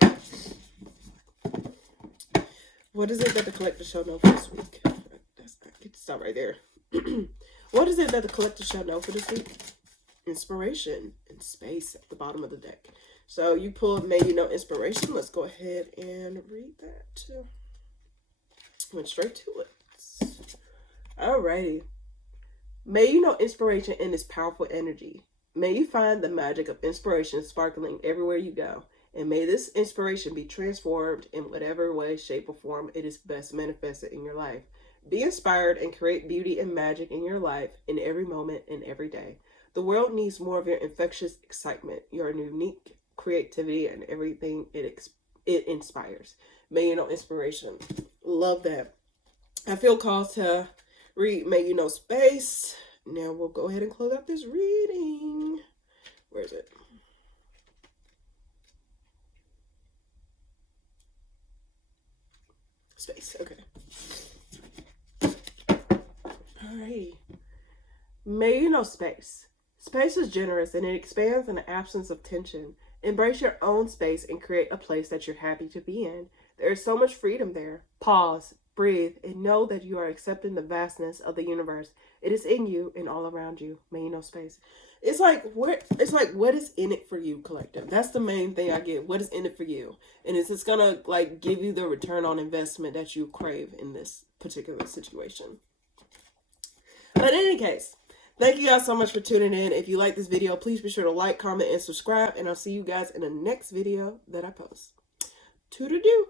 What is it that the collector shall know for this week? I get to stop right there. What is it that the collector shall know for this week? Inspiration and space at the bottom of the deck. So you pulled May You Know Inspiration. Let's go ahead and read that. Went straight to it. Alrighty. May you know inspiration in its powerful energy. May you find the magic of inspiration sparkling everywhere you go. And may this inspiration be transformed in whatever way, shape, or form it is best manifested in your life. Be inspired and create beauty and magic in your life in every moment and every day. The world needs more of your infectious excitement, your unique creativity, and everything it inspires. May you know inspiration. Love that. I feel called to read May You Know Space. Now we'll go ahead and close out this reading. Where is it? Space. Okay. All right. May you know space. Space is generous and it expands in the absence of tension. Embrace your own space and create a place that you're happy to be in. There is so much freedom there. Pause, breathe, and know that you are accepting the vastness of the universe. It is in you and all around you. May you know space. It's like what is in it for you, collective? That's the main thing I get. What is in it for you? And is this gonna like give you the return on investment that you crave in this particular situation? But in any case, thank you guys so much for tuning in. If you like this video, please be sure to like, comment, and subscribe. And I'll see you guys in the next video that I post. Toodaloo.